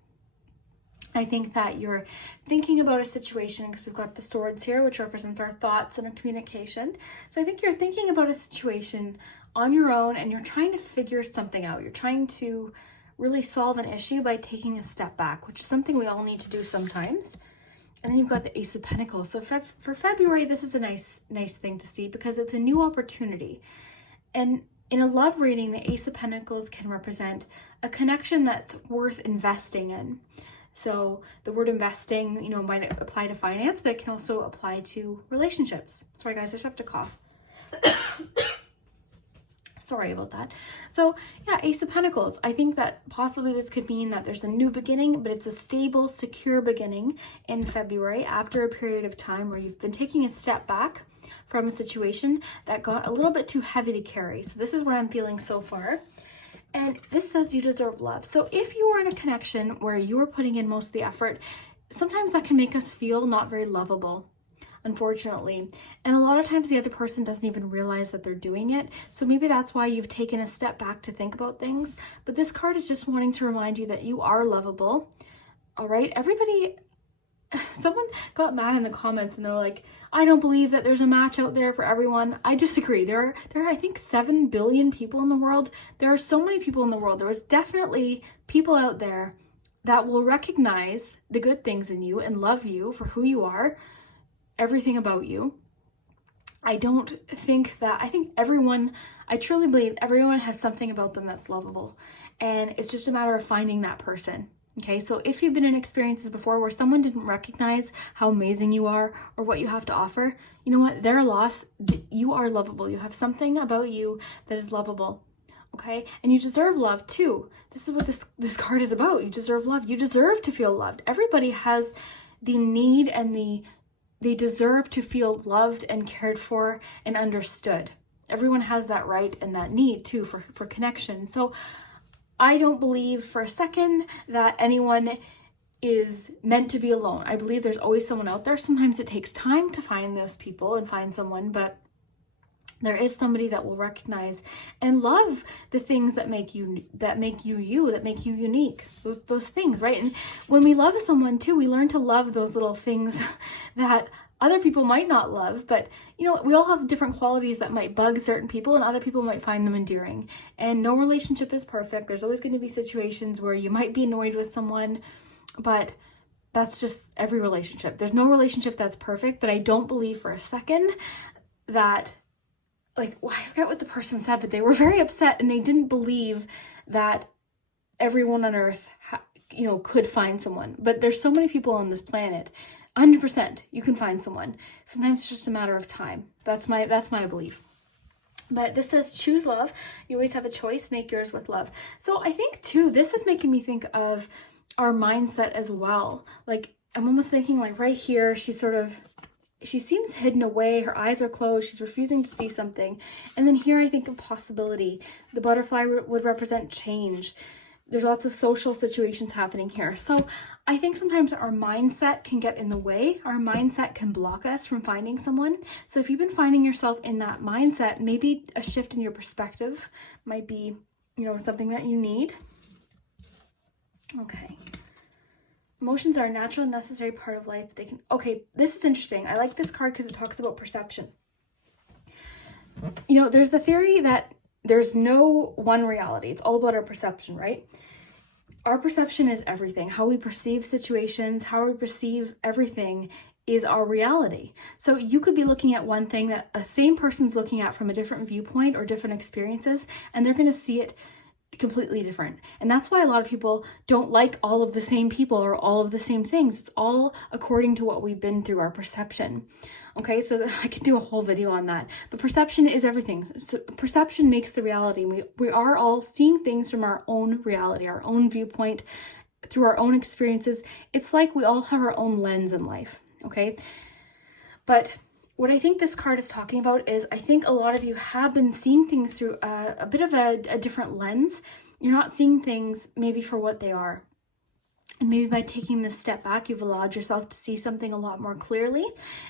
I think that you're thinking about a situation, because we've got the swords here, which represents our thoughts and our communication. So I think you're thinking about a situation on your own and you're trying to figure something out. You're trying to really solve an issue by taking a step back, which is something we all need to do sometimes. And then you've got the Ace of Pentacles. So for February, this is a nice thing to see because it's a new opportunity. And in a love reading, the Ace of Pentacles can represent a connection that's worth investing in. So the word investing, you know, might apply to finance, but it can also apply to relationships. Sorry guys, I just have to cough. Sorry about that. So yeah, Ace of Pentacles. I think that possibly this could mean that there's a new beginning, but it's a stable, secure beginning in February after a period of time where you've been taking a step back from a situation that got a little bit too heavy to carry. So this is what I'm feeling so far. And this says you deserve love. So if you are in a connection where you are putting in most of the effort, sometimes that can make us feel not very lovable, unfortunately. And a lot of times the other person doesn't even realize that they're doing it. So maybe that's why you've taken a step back to think about things. But this card is just wanting to remind you that you are lovable. All right, everybody, someone got mad in the comments and they're like, I don't believe that there's a match out there for everyone. I disagree. There are I think 7 billion people in the world. There are so many people in the world. There is definitely people out there that will recognize the good things in you and love you for who you are, everything about you. I think everyone, I truly believe everyone has something about them that's lovable. And it's just a matter of finding that person. Okay, so if you've been in experiences before where someone didn't recognize how amazing you are or what you have to offer, you know what? Their loss, you are lovable. You have something about you that is lovable. Okay, and you deserve love too. This is what this card is about. You deserve love. You deserve to feel loved. Everybody has the need and they deserve to feel loved and cared for and understood. Everyone has that right and that need too for connection. So I don't believe for a second that anyone is meant to be alone. I believe there's always someone out there. Sometimes it takes time to find those people and find someone, but there is somebody that will recognize and love the things that make you unique. Those things, right? And when we love someone too, we learn to love those little things that other people might not love, but you know, we all have different qualities that might bug certain people and other people might find them endearing. And no relationship is perfect. There's always going to be situations where you might be annoyed with someone, but that's just every relationship. There's no relationship that's perfect, but I don't believe for a second that, like, well, I forget what the person said, but they were very upset and they didn't believe that everyone on earth, could find someone. But there's so many people on this planet. 100% you can find someone. Sometimes it's just a matter of time. That's my belief. But this says choose love. You always have a choice. Make yours with love. So I think too, this is making me think of our mindset as well. Like, I'm almost thinking like right here, she seems hidden away. Her eyes are closed. She's refusing to see something. And then here I think of possibility. The butterfly would represent change. There's lots of social situations happening here. So I think sometimes our mindset can get in the way. Our mindset can block us from finding someone. So if you've been finding yourself in that mindset, maybe a shift in your perspective might be, something that you need. Okay. Emotions are a natural and necessary part of life. Okay, this is interesting. I like this card because it talks about perception. There's the theory that there's no one reality. It's all about our perception, right? Our perception is everything. How we perceive situations, how we perceive everything is our reality. So you could be looking at one thing that a same person's looking at from a different viewpoint or different experiences, and they're going to see it completely different. And that's why a lot of people don't like all of the same people or all of the same things. It's all according to what we've been through, our perception. Okay, so I could do a whole video on that. But perception is everything. So perception makes the reality. We are all seeing things from our own reality, our own viewpoint, through our own experiences. It's like we all have our own lens in life, okay? But what I think this card is talking about is I think a lot of you have been seeing things through a bit of a different lens. You're not seeing things maybe for what they are. And maybe by taking this step back, you've allowed yourself to see something a lot more clearly.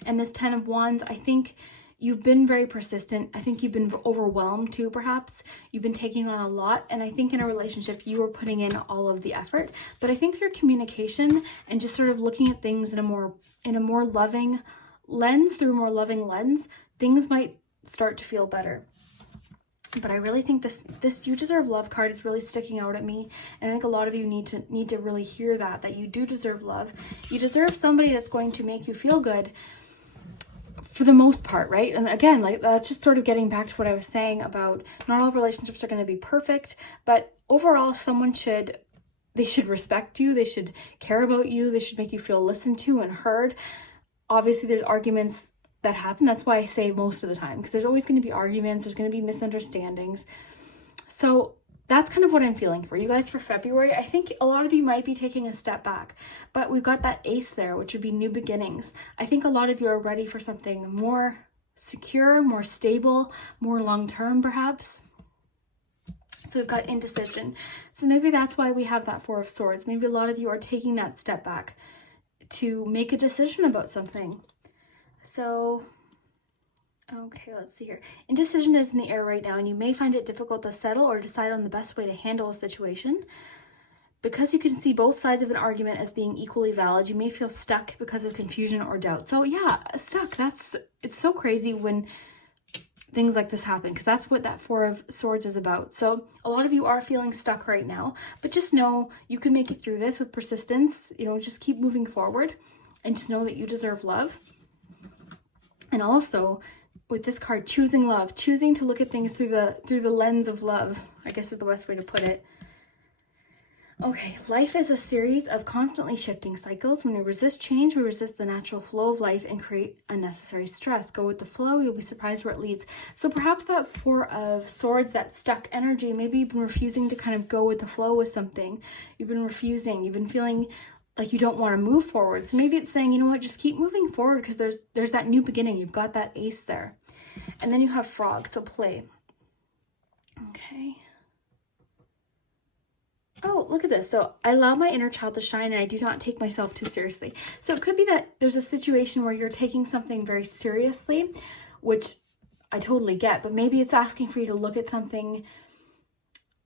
And this 10 of Wands, I think you've been very persistent. I think you've been overwhelmed too, perhaps. You've been taking on a lot. And I think in a relationship, you are putting in all of the effort. But I think through communication and just sort of looking at things in a more loving lens, things might start to feel better. But I really think this you deserve love card is really sticking out at me. And I think a lot of you need to really hear that you do deserve love. You deserve somebody that's going to make you feel good for the most part, right? And again, like, that's just sort of getting back to what I was saying about not all relationships are going to be perfect, but overall they should respect you, they should care about you, they should make you feel listened to and heard. Obviously, there's arguments that happen. That's why I say most of the time, because there's always going to be arguments, there's going to be misunderstandings. So that's kind of what I'm feeling for you guys for February. I think a lot of you might be taking a step back, but we've got that ace there, which would be new beginnings. I think a lot of you are ready for something more secure, more stable, more long-term perhaps. So we've got indecision. So maybe that's why we have that Four of Swords. Maybe a lot of you are taking that step back to make a decision about something. So, okay, let's see here. Indecision is in the air right now, and you may find it difficult to settle or decide on the best way to handle a situation. Because you can see both sides of an argument as being equally valid, you may feel stuck because of confusion or doubt. So yeah, stuck. It's so crazy when things like this happen, because that's what that Four of Swords is about. So a lot of you are feeling stuck right now, but just know you can make it through this with persistence. Just keep moving forward and just know that you deserve love. And also with this card, choosing love, choosing to look at things through the lens of love, I guess is the best way to put it. Okay, life is a series of constantly shifting cycles. When we resist change, we resist the natural flow of life and create unnecessary stress. Go with the flow, you'll be surprised where it leads. So perhaps that Four of Swords, that stuck energy, maybe you've been refusing to kind of go with the flow with something. You've been feeling like you don't want to move forward. So maybe it's saying, you know what, just keep moving forward, because there's that new beginning. You've got that ace there. And then you have frog, so play. Okay. Oh, look at this. So I allow my inner child to shine, and I do not take myself too seriously. So it could be that there's a situation where you're taking something very seriously, which I totally get, but maybe it's asking for you to look at something.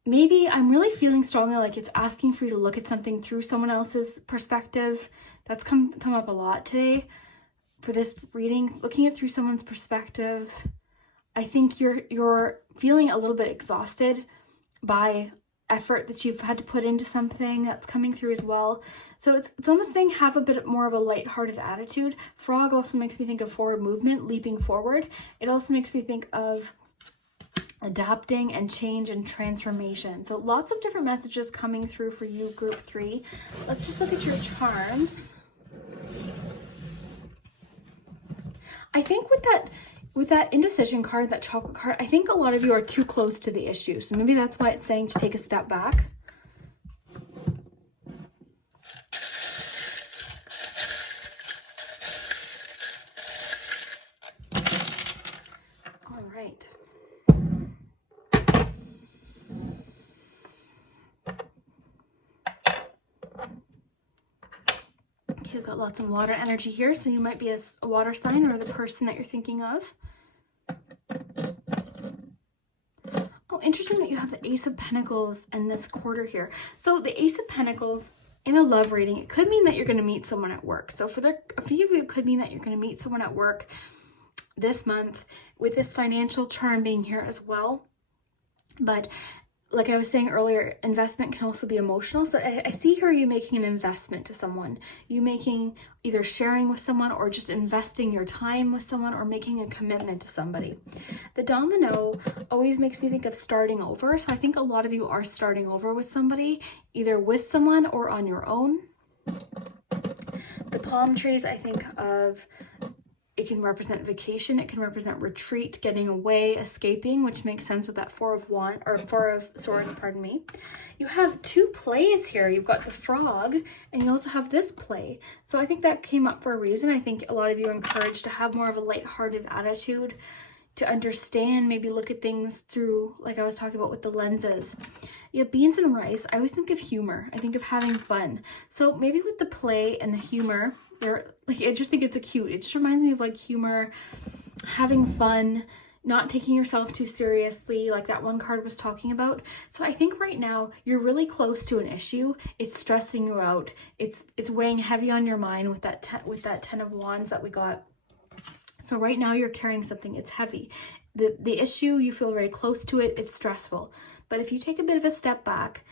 Maybe I'm really feeling strongly like it's asking for you to look at something through someone else's perspective. That's come up a lot today for this reading, looking at through someone's perspective. I think you're feeling a little bit exhausted by effort that you've had to put into something. That's coming through as well. So it's almost saying have a bit more of a lighthearted attitude. Frog also makes me think of forward movement, leaping forward. It also makes me think of adapting and change and transformation. So lots of different messages coming through for you, group 3. Let's just look at your charms. I think with that indecision card, that chocolate card, I think a lot of you are too close to the issue. So maybe that's why it's saying to take a step back. All right. Okay, we've got lots of water energy here, so you might be a water sign or the person that you're thinking of. Oh, interesting that you have the Ace of Pentacles and this quarter here. So the Ace of Pentacles in a love reading, it could mean that you're going to meet someone at work. So for a few of you, it could mean that you're going to meet someone at work this month, with this financial charm being here as well. But like I was saying earlier, investment can also be emotional. So I see here you making an investment to someone. You making, either sharing with someone or just investing your time with someone or making a commitment to somebody. The domino always makes me think of starting over. So I think a lot of you are starting over with somebody, either with someone or on your own. The palm trees, I think of, it can represent vacation, it can represent retreat, getting away, escaping, which makes sense with that Four of Swords, pardon me. You have two plays here. You've got the frog, and you also have this play. So I think that came up for a reason. I think a lot of you are encouraged to have more of a lighthearted attitude, to understand, maybe look at things through, like I was talking about with the lenses. Yeah, beans and rice, I always think of humor. I think of having fun. So maybe with the play and the humor, I just think it's cute. It just reminds me of like humor, having fun, not taking yourself too seriously, like that one card was talking about. So I think right now you're really close to an issue. It's stressing you out. It's weighing heavy on your mind with that 10 of Wands that we got. So right now you're carrying something, it's heavy. the issue, you feel very close to it, it's stressful. But if you take a bit of a step back,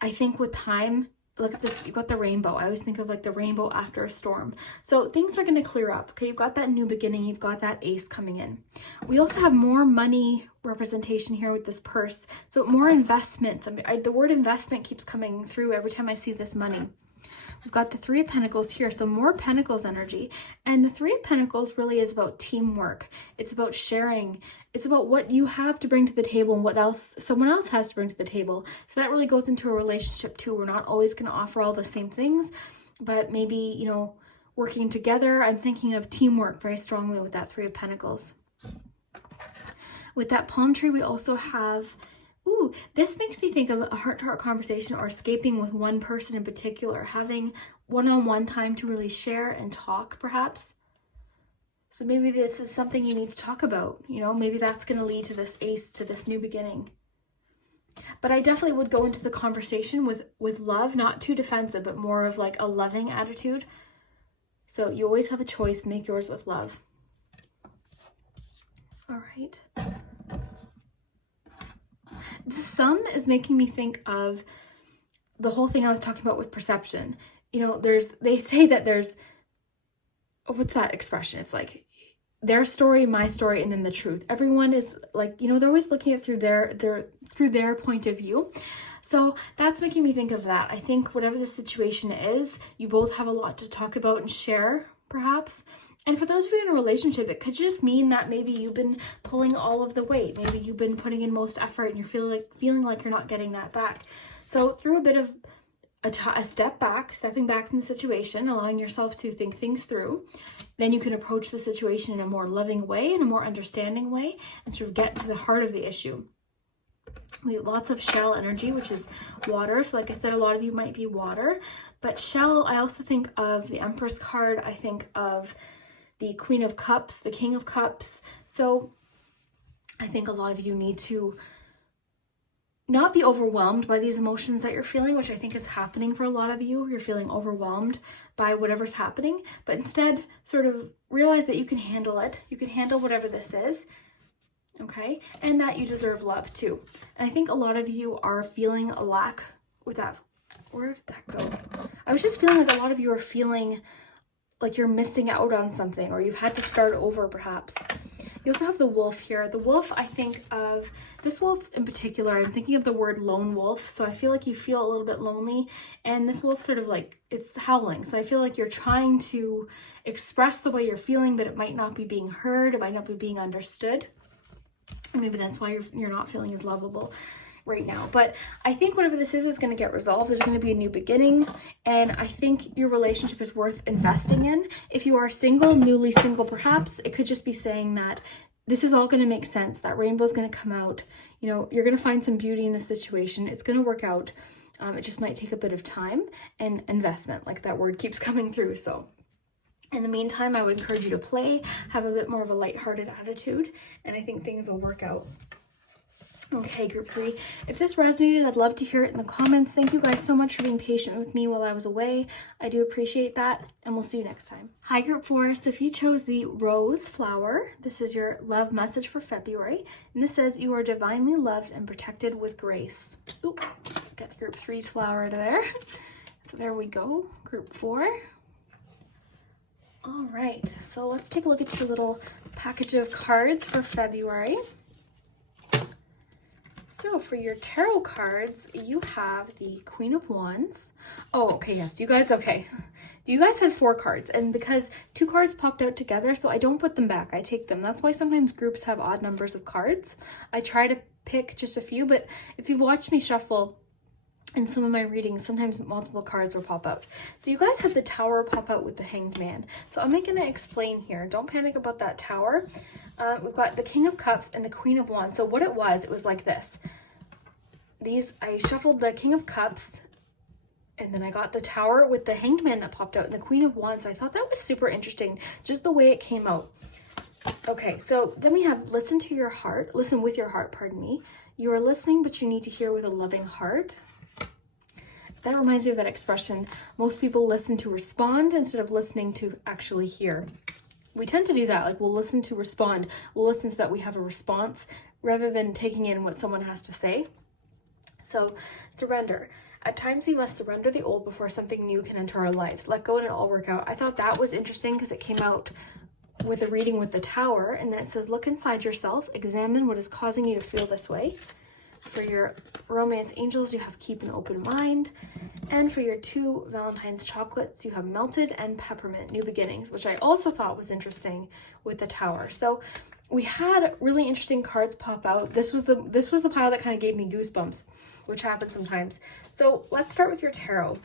I think with time, look at this, you've got the rainbow. I always think of like the rainbow after a storm. So things are going to clear up. Okay, you've got that new beginning, you've got that ace coming in. We also have more money representation here with this purse. So more investments. The word investment keeps coming through every time I see this money. We've got the Three of Pentacles here, so more Pentacles energy. And the Three of Pentacles really is about teamwork. It's about sharing. It's about what you have to bring to the table and what else someone else has to bring to the table. So that really goes into a relationship too. We're not always going to offer all the same things, but maybe, you know, working together. I'm thinking of teamwork very strongly with that Three of Pentacles. With that palm tree, we also have... Ooh, this makes me think of a heart-to-heart conversation or escaping with one person in particular, having one-on-one time to really share and talk, perhaps. So maybe this is something you need to talk about, you know, maybe that's going to lead to this ace, to this new beginning. But I definitely would go into the conversation with love, not too defensive, but more of like a loving attitude. So you always have a choice, make yours with love. All right. The sum is making me think of the whole thing I was talking about with perception. You know, they say that there's, what's that expression? It's like their story, my story, and then the truth. Everyone is like, you know, they're always looking at through their point of view. So that's making me think of that. I think whatever the situation is, you both have a lot to talk about and share, perhaps. And for those of you in a relationship, it could just mean that maybe you've been pulling all of the weight. Maybe you've been putting in most effort and you're feeling like you're not getting that back. So through a bit of a step back, stepping back from the situation, allowing yourself to think things through, then you can approach the situation in a more loving way, in a more understanding way, and sort of get to the heart of the issue. We have lots of shell energy, which is water. So like I said, a lot of you might be water. But shell, I also think of the Empress card. I think of the Queen of Cups, the King of Cups. So I think a lot of you need to not be overwhelmed by these emotions that you're feeling, which I think is happening for a lot of you. You're feeling overwhelmed by whatever's happening, but instead sort of realize that you can handle it. You can handle whatever this is, okay? And that you deserve love too. And I think a lot of you are feeling a lack with that. Where did that go? I was just feeling like a lot of you are feeling like you're missing out on something, or you've had to start over perhaps. You also have the wolf here. The wolf, I think of, this wolf in particular, I'm thinking of the word lone wolf. So I feel like you feel a little bit lonely, and this wolf sort of like, it's howling. So I feel like you're trying to express the way you're feeling, but it might not be being heard, it might not be being understood. Maybe that's why you're not feeling as lovable right now. But I think whatever this is going to get resolved. There's going to be a new beginning, and I think your relationship is worth investing in. If you are single, newly single perhaps, it could just be saying that this is all going to make sense. That rainbow is going to come out. You know, you're going to find some beauty in the situation. It's going to work out. It just might take a bit of time and investment, like that word keeps coming through. So in the meantime, I would encourage you to play, have a bit more of a lighthearted attitude, and I think things will work out. Okay, group 3, if this resonated, I'd love to hear it in the comments. Thank you guys so much for being patient with me while I was away. I do appreciate that, and we'll see you next time. Hi, group 4. So if you chose the rose flower, this is your love message for February, and this says you are divinely loved and protected with grace. Ooh, got group 3's flower out of there. So there we go, group 4. All right, so let's take a look at the little package of cards for February. So for your tarot cards, you have the Queen of Wands. Oh, okay, yes, you guys, okay. You guys had 4 cards, and because 2 cards popped out together, so I don't put them back, I take them. That's why sometimes groups have odd numbers of cards. I try to pick just a few, but if you've watched me shuffle in some of my readings, sometimes multiple cards will pop out. So you guys had the Tower pop out with the Hanged Man. So I'm going to explain here. Don't panic about that Tower. We've got the King of Cups and the Queen of Wands. So what it was like this. I shuffled the King of Cups, and then I got the Tower with the Hanged Man that popped out and the Queen of Wands. So I thought that was super interesting, just the way it came out. Okay, so then we have listen with your heart, pardon me. You are listening, but you need to hear with a loving heart. That reminds me of that expression, most people listen to respond instead of listening to actually hear. we tend to do that. Like we'll listen to respond. We'll listen so that we have a response rather than taking in what someone has to say. So surrender. At times we must surrender the old before something new can enter our lives. Let go and it'll all work out. I thought that was interesting because it came out with a reading with the Tower, and then it says, look inside yourself, examine what is causing you to feel this way. For your romance angels, you have keep an open mind. And for your 2 Valentine's chocolates, you have melted and peppermint, new beginnings, which I also thought was interesting with the Tower. So we had really interesting cards pop out. This was the pile that kind of gave me goosebumps, which happens sometimes. So let's start with your tarot,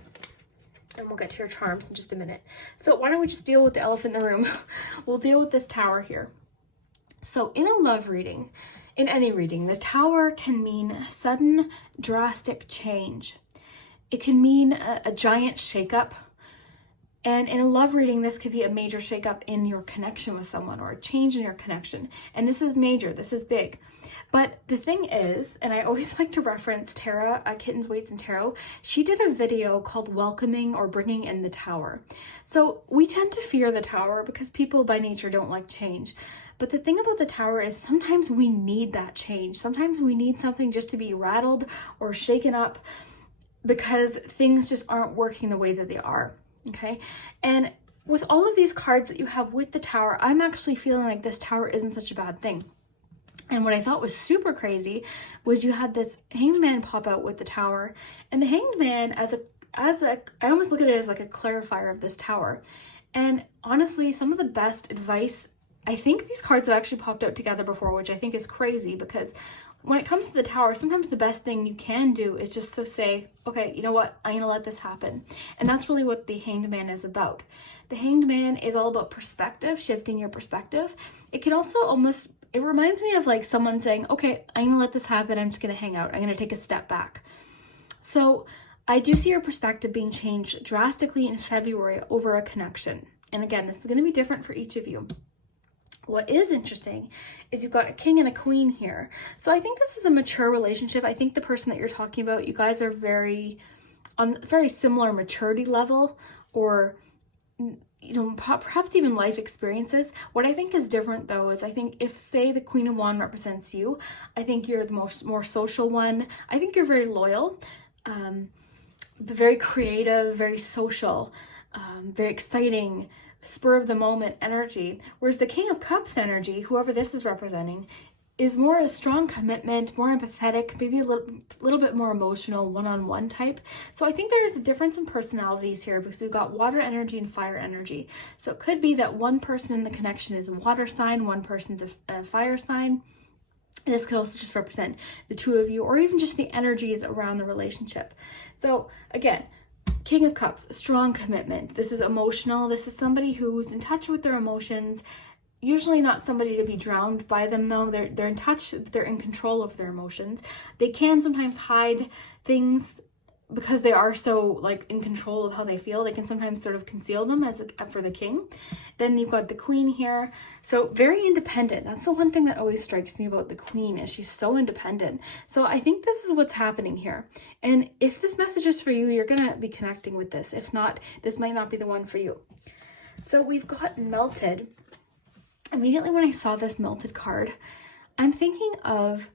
and we'll get to your charms in just a minute. So why don't we just deal with the elephant in the room? We'll deal with this Tower here. So in a love reading, in any reading, the Tower can mean sudden, drastic change. It can mean a giant shakeup. And in a love reading, this could be a major shakeup in your connection with someone or a change in your connection. And this is major, this is big. But the thing is, and I always like to reference Tara at Kittens, Weights, and Tarot, she did a video called Welcoming or Bringing in the Tower. So we tend to fear the Tower because people by nature don't like change. But the thing about the Tower is sometimes we need that change. Sometimes we need something just to be rattled or shaken up because things just aren't working the way that they are. Okay, and with all of these cards that you have with the Tower, I'm actually feeling like this Tower isn't such a bad thing. And what I thought was super crazy was you had this Hanged Man pop out with the Tower, and the Hanged Man as a I almost look at it as like a clarifier of this Tower. And honestly, some of the best advice, I think these cards have actually popped out together before, which I think is crazy because when it comes to the Tower, sometimes the best thing you can do is just to say, okay, you know what, I'm gonna let this happen. And that's really what the Hanged Man is about. The Hanged Man is all about perspective, shifting your perspective. It can also almost, it reminds me of like someone saying, okay, I'm gonna let this happen, I'm just gonna hang out, I'm gonna take a step back. So I do see your perspective being changed drastically in February over a connection. And again, this is gonna be different for each of you. What is interesting is you've got a king and a queen here. So I think this is a mature relationship. I think the person that you're talking about, you guys are on very similar maturity level, or, you know, perhaps even life experiences. What I think is different though is I think if, say, the Queen of Wands represents you, I think you're the more social one. I think you're very loyal, very creative, very social, very exciting, spur of the moment energy, whereas the King of Cups energy, whoever this is representing, is more a strong commitment, more empathetic, maybe a little bit more emotional, one-on-one type. So I think there's a difference in personalities here because we've got water energy and fire energy. So it could be that one person in the connection is a water sign, one person's a fire sign. This could also just represent the two of you, or even just the energies around the relationship. So again, King of Cups, strong commitment. This is emotional. This is somebody who's in touch with their emotions. Usually not somebody to be drowned by them though. They're in touch, they're in control of their emotions. They can sometimes hide things because they are so like in control of how they feel. They can sometimes sort of conceal them as for the king. Then you've got the queen here. So very independent. That's the one thing that always strikes me about the queen, is she's so independent. So I think this is what's happening here. And if this message is for you, you're going to be connecting with this. If not, this might not be the one for you. So we've got melted. Immediately when I saw this melted card, I'm thinking of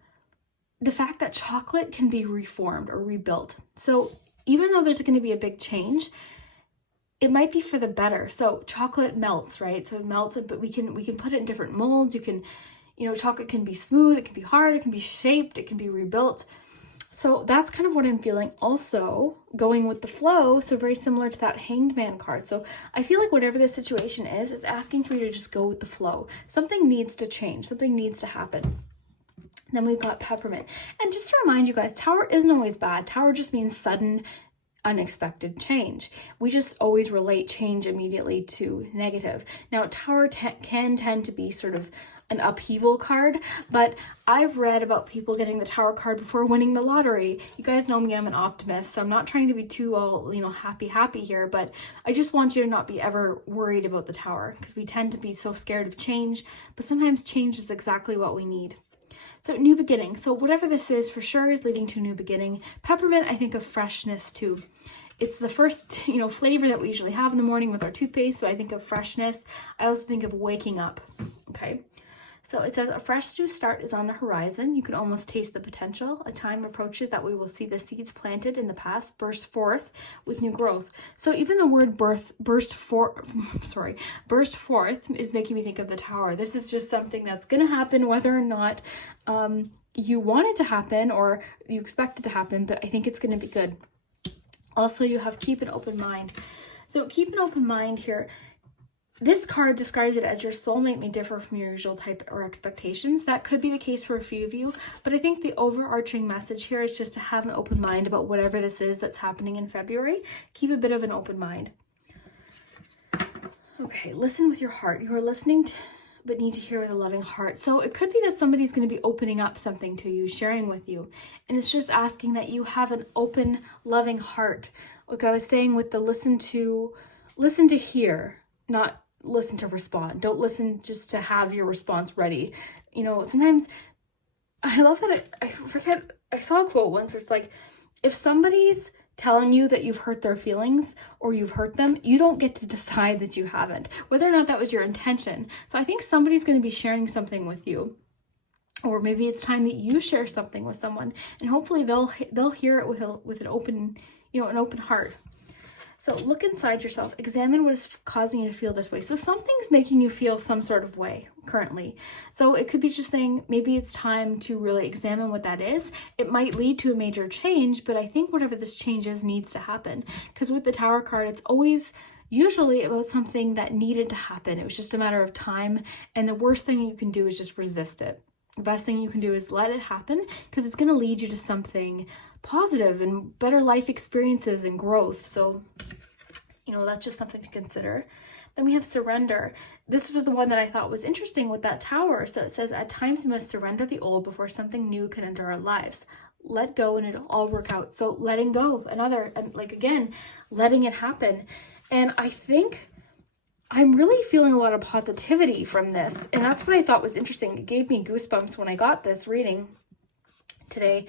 the fact that chocolate can be reformed or rebuilt. So even though there's going to be a big change, it might be for the better. So chocolate melts, right? So it melts, but we can put it in different molds. You can, chocolate can be smooth, it can be hard, it can be shaped, it can be rebuilt. So that's kind of what I'm feeling. Also going with the flow, so very similar to that Hanged Man card. So I feel like whatever the situation is, it's asking for you to just go with the flow. Something needs to change, something needs to happen. Then we've got peppermint. And just to remind you guys, Tower isn't always bad. Tower just means sudden, unexpected change. We just always relate change immediately to negative. Now, Tower can tend to be sort of an upheaval card, but I've read about people getting the Tower card before winning the lottery. You guys know me, I'm an optimist, so I'm not trying to be too happy here, but I just want you to not be ever worried about the Tower, because we tend to be so scared of change, but sometimes change is exactly what we need. So new beginning. So whatever this is, for sure is leading to a new beginning. Peppermint, I think of freshness too. it's the first, flavor that we usually have in the morning with our toothpaste. So I think of freshness. I also think of waking up. Okay. So it says a fresh new start is on the horizon. You can almost taste the potential. A time approaches that we will see the seeds planted in the past burst forth with new growth. So even the word burst forth is making me think of the tower. This is just something that's going to happen whether or not you want it to happen or you expect it to happen, but I think it's going to be good. Also, you have keep an open mind. So keep an open mind here. This card describes it as your soulmate may differ from your usual type or expectations. That could be the case for a few of you, but I think the overarching message here is just to have an open mind about whatever this is that's happening in February. Keep a bit of an open mind. Okay, listen with your heart. You are listening to, but need to hear with a loving heart. So it could be that somebody's going to be opening up something to you, sharing with you. And it's just asking that you have an open, loving heart. Like I was saying with the listen to hear, not listen to respond. Don't listen just to have your response ready. Sometimes I love that I saw a quote once where it's like, if somebody's telling you that you've hurt their feelings or you've hurt them, you don't get to decide that you haven't, whether or not that was your intention. So I think somebody's going to be sharing something with you, or maybe it's time that you share something with someone, and hopefully they'll hear it with an open, an open heart. So look inside yourself, examine what is causing you to feel this way. So something's making you feel some sort of way currently. So it could be just saying, maybe it's time to really examine what that is. It might lead to a major change, but I think whatever this change is needs to happen. Because with the Tower card, it's always usually about something that needed to happen. It was just a matter of time. And the worst thing you can do is just resist it. The best thing you can do is let it happen, because it's going to lead you to something positive and better life experiences and growth. So, that's just something to consider. Then we have surrender. This was the one that I thought was interesting with that tower. So it says, at times we must surrender the old before something new can enter our lives. Let go and it'll all work out. So letting go, letting it happen. And I think I'm really feeling a lot of positivity from this. And that's what I thought was interesting. It gave me goosebumps when I got this reading today,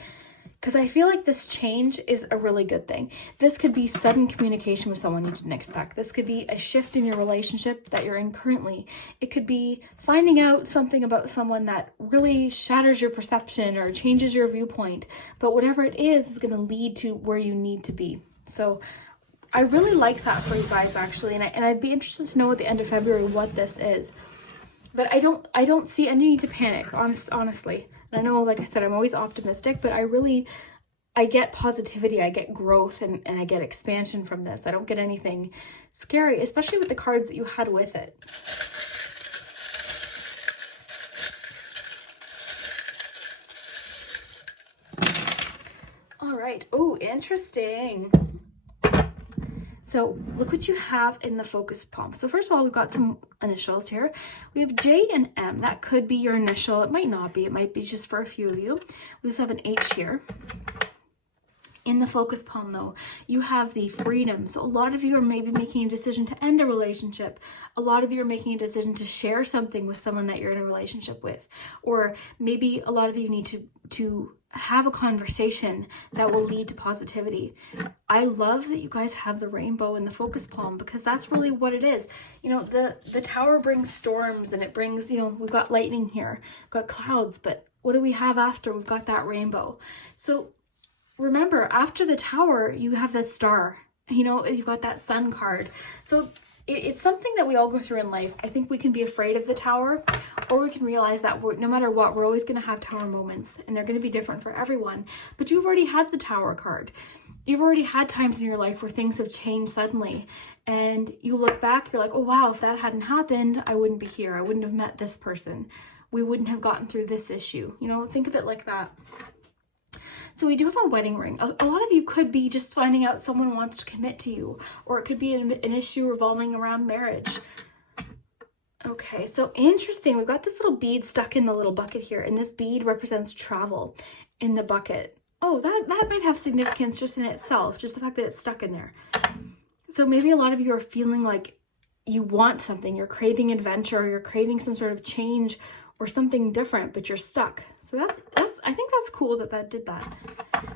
because I feel like this change is a really good thing. This could be sudden communication with someone you didn't expect. This could be a shift in your relationship that you're in currently. It could be finding out something about someone that really shatters your perception or changes your viewpoint. But whatever it is going to lead to where you need to be. So I really like that for you guys, actually. And I'd be interested to know at the end of February what this is. But I don't see any need to panic, honestly. I know, like I said, I'm always optimistic, but I get positivity, I get growth, and I get expansion from this. I don't get anything scary, especially with the cards that you had with it. All right. Oh, interesting. So look what you have in the focus palm. So first of all, we've got some initials here. We have J and M. That could be your initial. It might not be. It might be just for a few of you. We also have an H here. In the focus palm, though, you have the freedom. So a lot of you are maybe making a decision to end a relationship. A lot of you are making a decision to share something with someone that you're in a relationship with. Or maybe a lot of you need to have a conversation that will lead to positivity. I love that you guys have the rainbow in the focus palm, because that's really what it is. The tower brings storms, and it brings, we've got lightning here, we've got clouds, but what do we have after? We've got that rainbow. So remember, after the tower, you have the star, you've got that sun card. So it's something that we all go through in life. I think we can be afraid of the tower, or we can realize that no matter what, we're always going to have tower moments, and they're going to be different for everyone. But you've already had the tower card. You've already had times in your life where things have changed suddenly, and you look back, you're like, oh wow, if that hadn't happened, I wouldn't be here. I wouldn't have met this person. We wouldn't have gotten through this issue. Think of it like that. So we do have a wedding ring. A lot of you could be just finding out someone wants to commit to you, or it could be an issue revolving around marriage. Okay, so interesting. We've got this little bead stuck in the little bucket here, and this bead represents travel in the bucket. Oh, that might have significance just in itself, just the fact that it's stuck in there. So maybe a lot of you are feeling like you want something, you're craving adventure, you're craving some sort of change or something different, but you're stuck. So that's I think that's cool that that did that.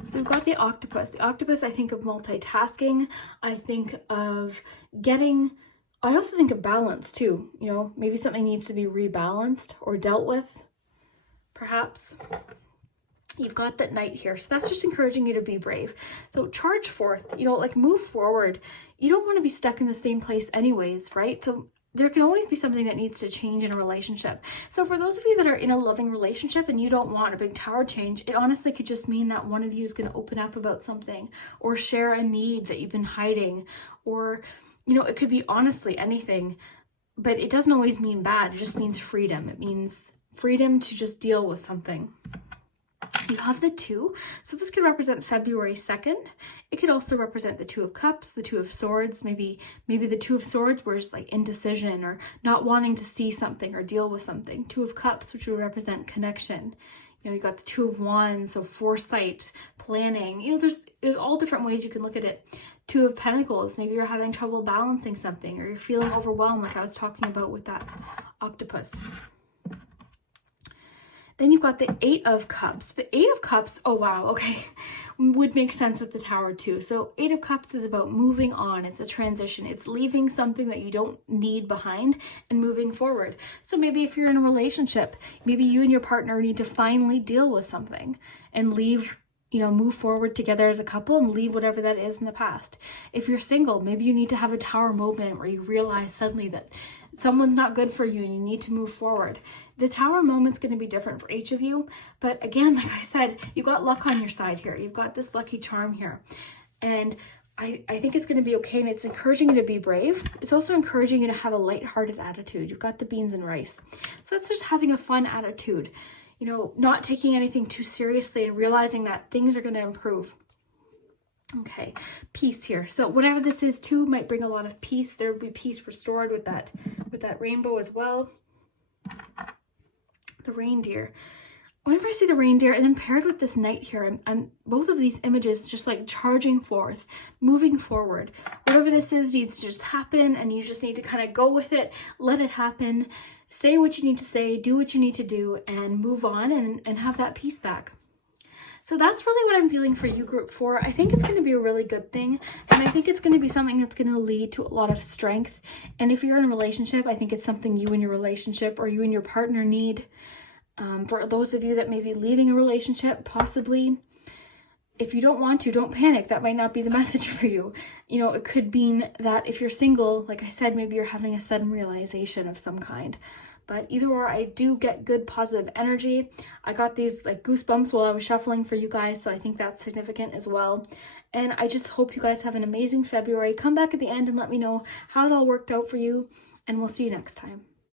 So we've got the octopus. The octopus, I think of multitasking. I think of getting, I also think of balance too. You know, maybe something needs to be rebalanced or dealt with, perhaps. You've got that knight here. So that's just encouraging you to be brave. So charge forth, you know, like move forward. You don't want to be stuck in the same place anyways, right? So there can always be something that needs to change in a relationship. So for those of you that are in a loving relationship and you don't want a big tower change, it honestly could just mean that one of you is going to open up about something or share a need that you've been hiding, or, you know, it could be honestly anything, but it doesn't always mean bad. It just means freedom. It means freedom to just deal with something. You have the 2, so this could represent February 2nd. It could also represent the 2 of Cups, the 2 of Swords, maybe the 2 of Swords were just like indecision or not wanting to see something or deal with something. 2 of Cups, which would represent connection. You know, you got the 2 of Wands, so foresight, planning. You know, there's all different ways you can look at it. 2 of Pentacles, maybe you're having trouble balancing something, or you're feeling overwhelmed like I was talking about with that octopus. Then you've got the 8 of Cups. The 8 of Cups, oh wow, okay, would make sense with the Tower too. So 8 of Cups is about moving on. It's a transition. It's leaving something that you don't need behind and moving forward. So maybe if you're in a relationship, maybe you and your partner need to finally deal with something and leave, you know, move forward together as a couple and leave whatever that is in the past. If you're single, maybe you need to have a Tower moment where you realize suddenly that someone's not good for you and you need to move forward. The Tower moment's going to be different for each of you. But again, like I said, you've got luck on your side here. You've got this lucky charm here. And I think it's going to be okay. And it's encouraging you to be brave. It's also encouraging you to have a lighthearted attitude. You've got the beans and rice. So that's just having a fun attitude. You know, not taking anything too seriously and realizing that things are going to improve. Okay, peace here. So whatever this is too might bring a lot of peace. There would be peace restored with that rainbow as well. The reindeer. Whenever I see the reindeer and then paired with this knight here, I'm both of these images just like charging forth, moving forward. Whatever this is needs to just happen, and you just need to kind of go with it, let it happen, say what you need to say, do what you need to do, and move on and have that peace back. So that's really what I'm feeling for you, group 4. I think it's going to be a really good thing, and I think it's going to be something that's going to lead to a lot of strength. And if you're in a relationship, I think it's something you and your relationship or you and your partner need. For those of you that may be leaving a relationship, possibly, if you don't want to, don't panic. That might not be the message for you. You know, it could mean that if you're single, like I said, maybe you're having a sudden realization of some kind. But either or, I do get good positive energy. I got these like goosebumps while I was shuffling for you guys, so I think that's significant as well. And I just hope you guys have an amazing February. Come back at the end and let me know how it all worked out for you, and we'll see you next time.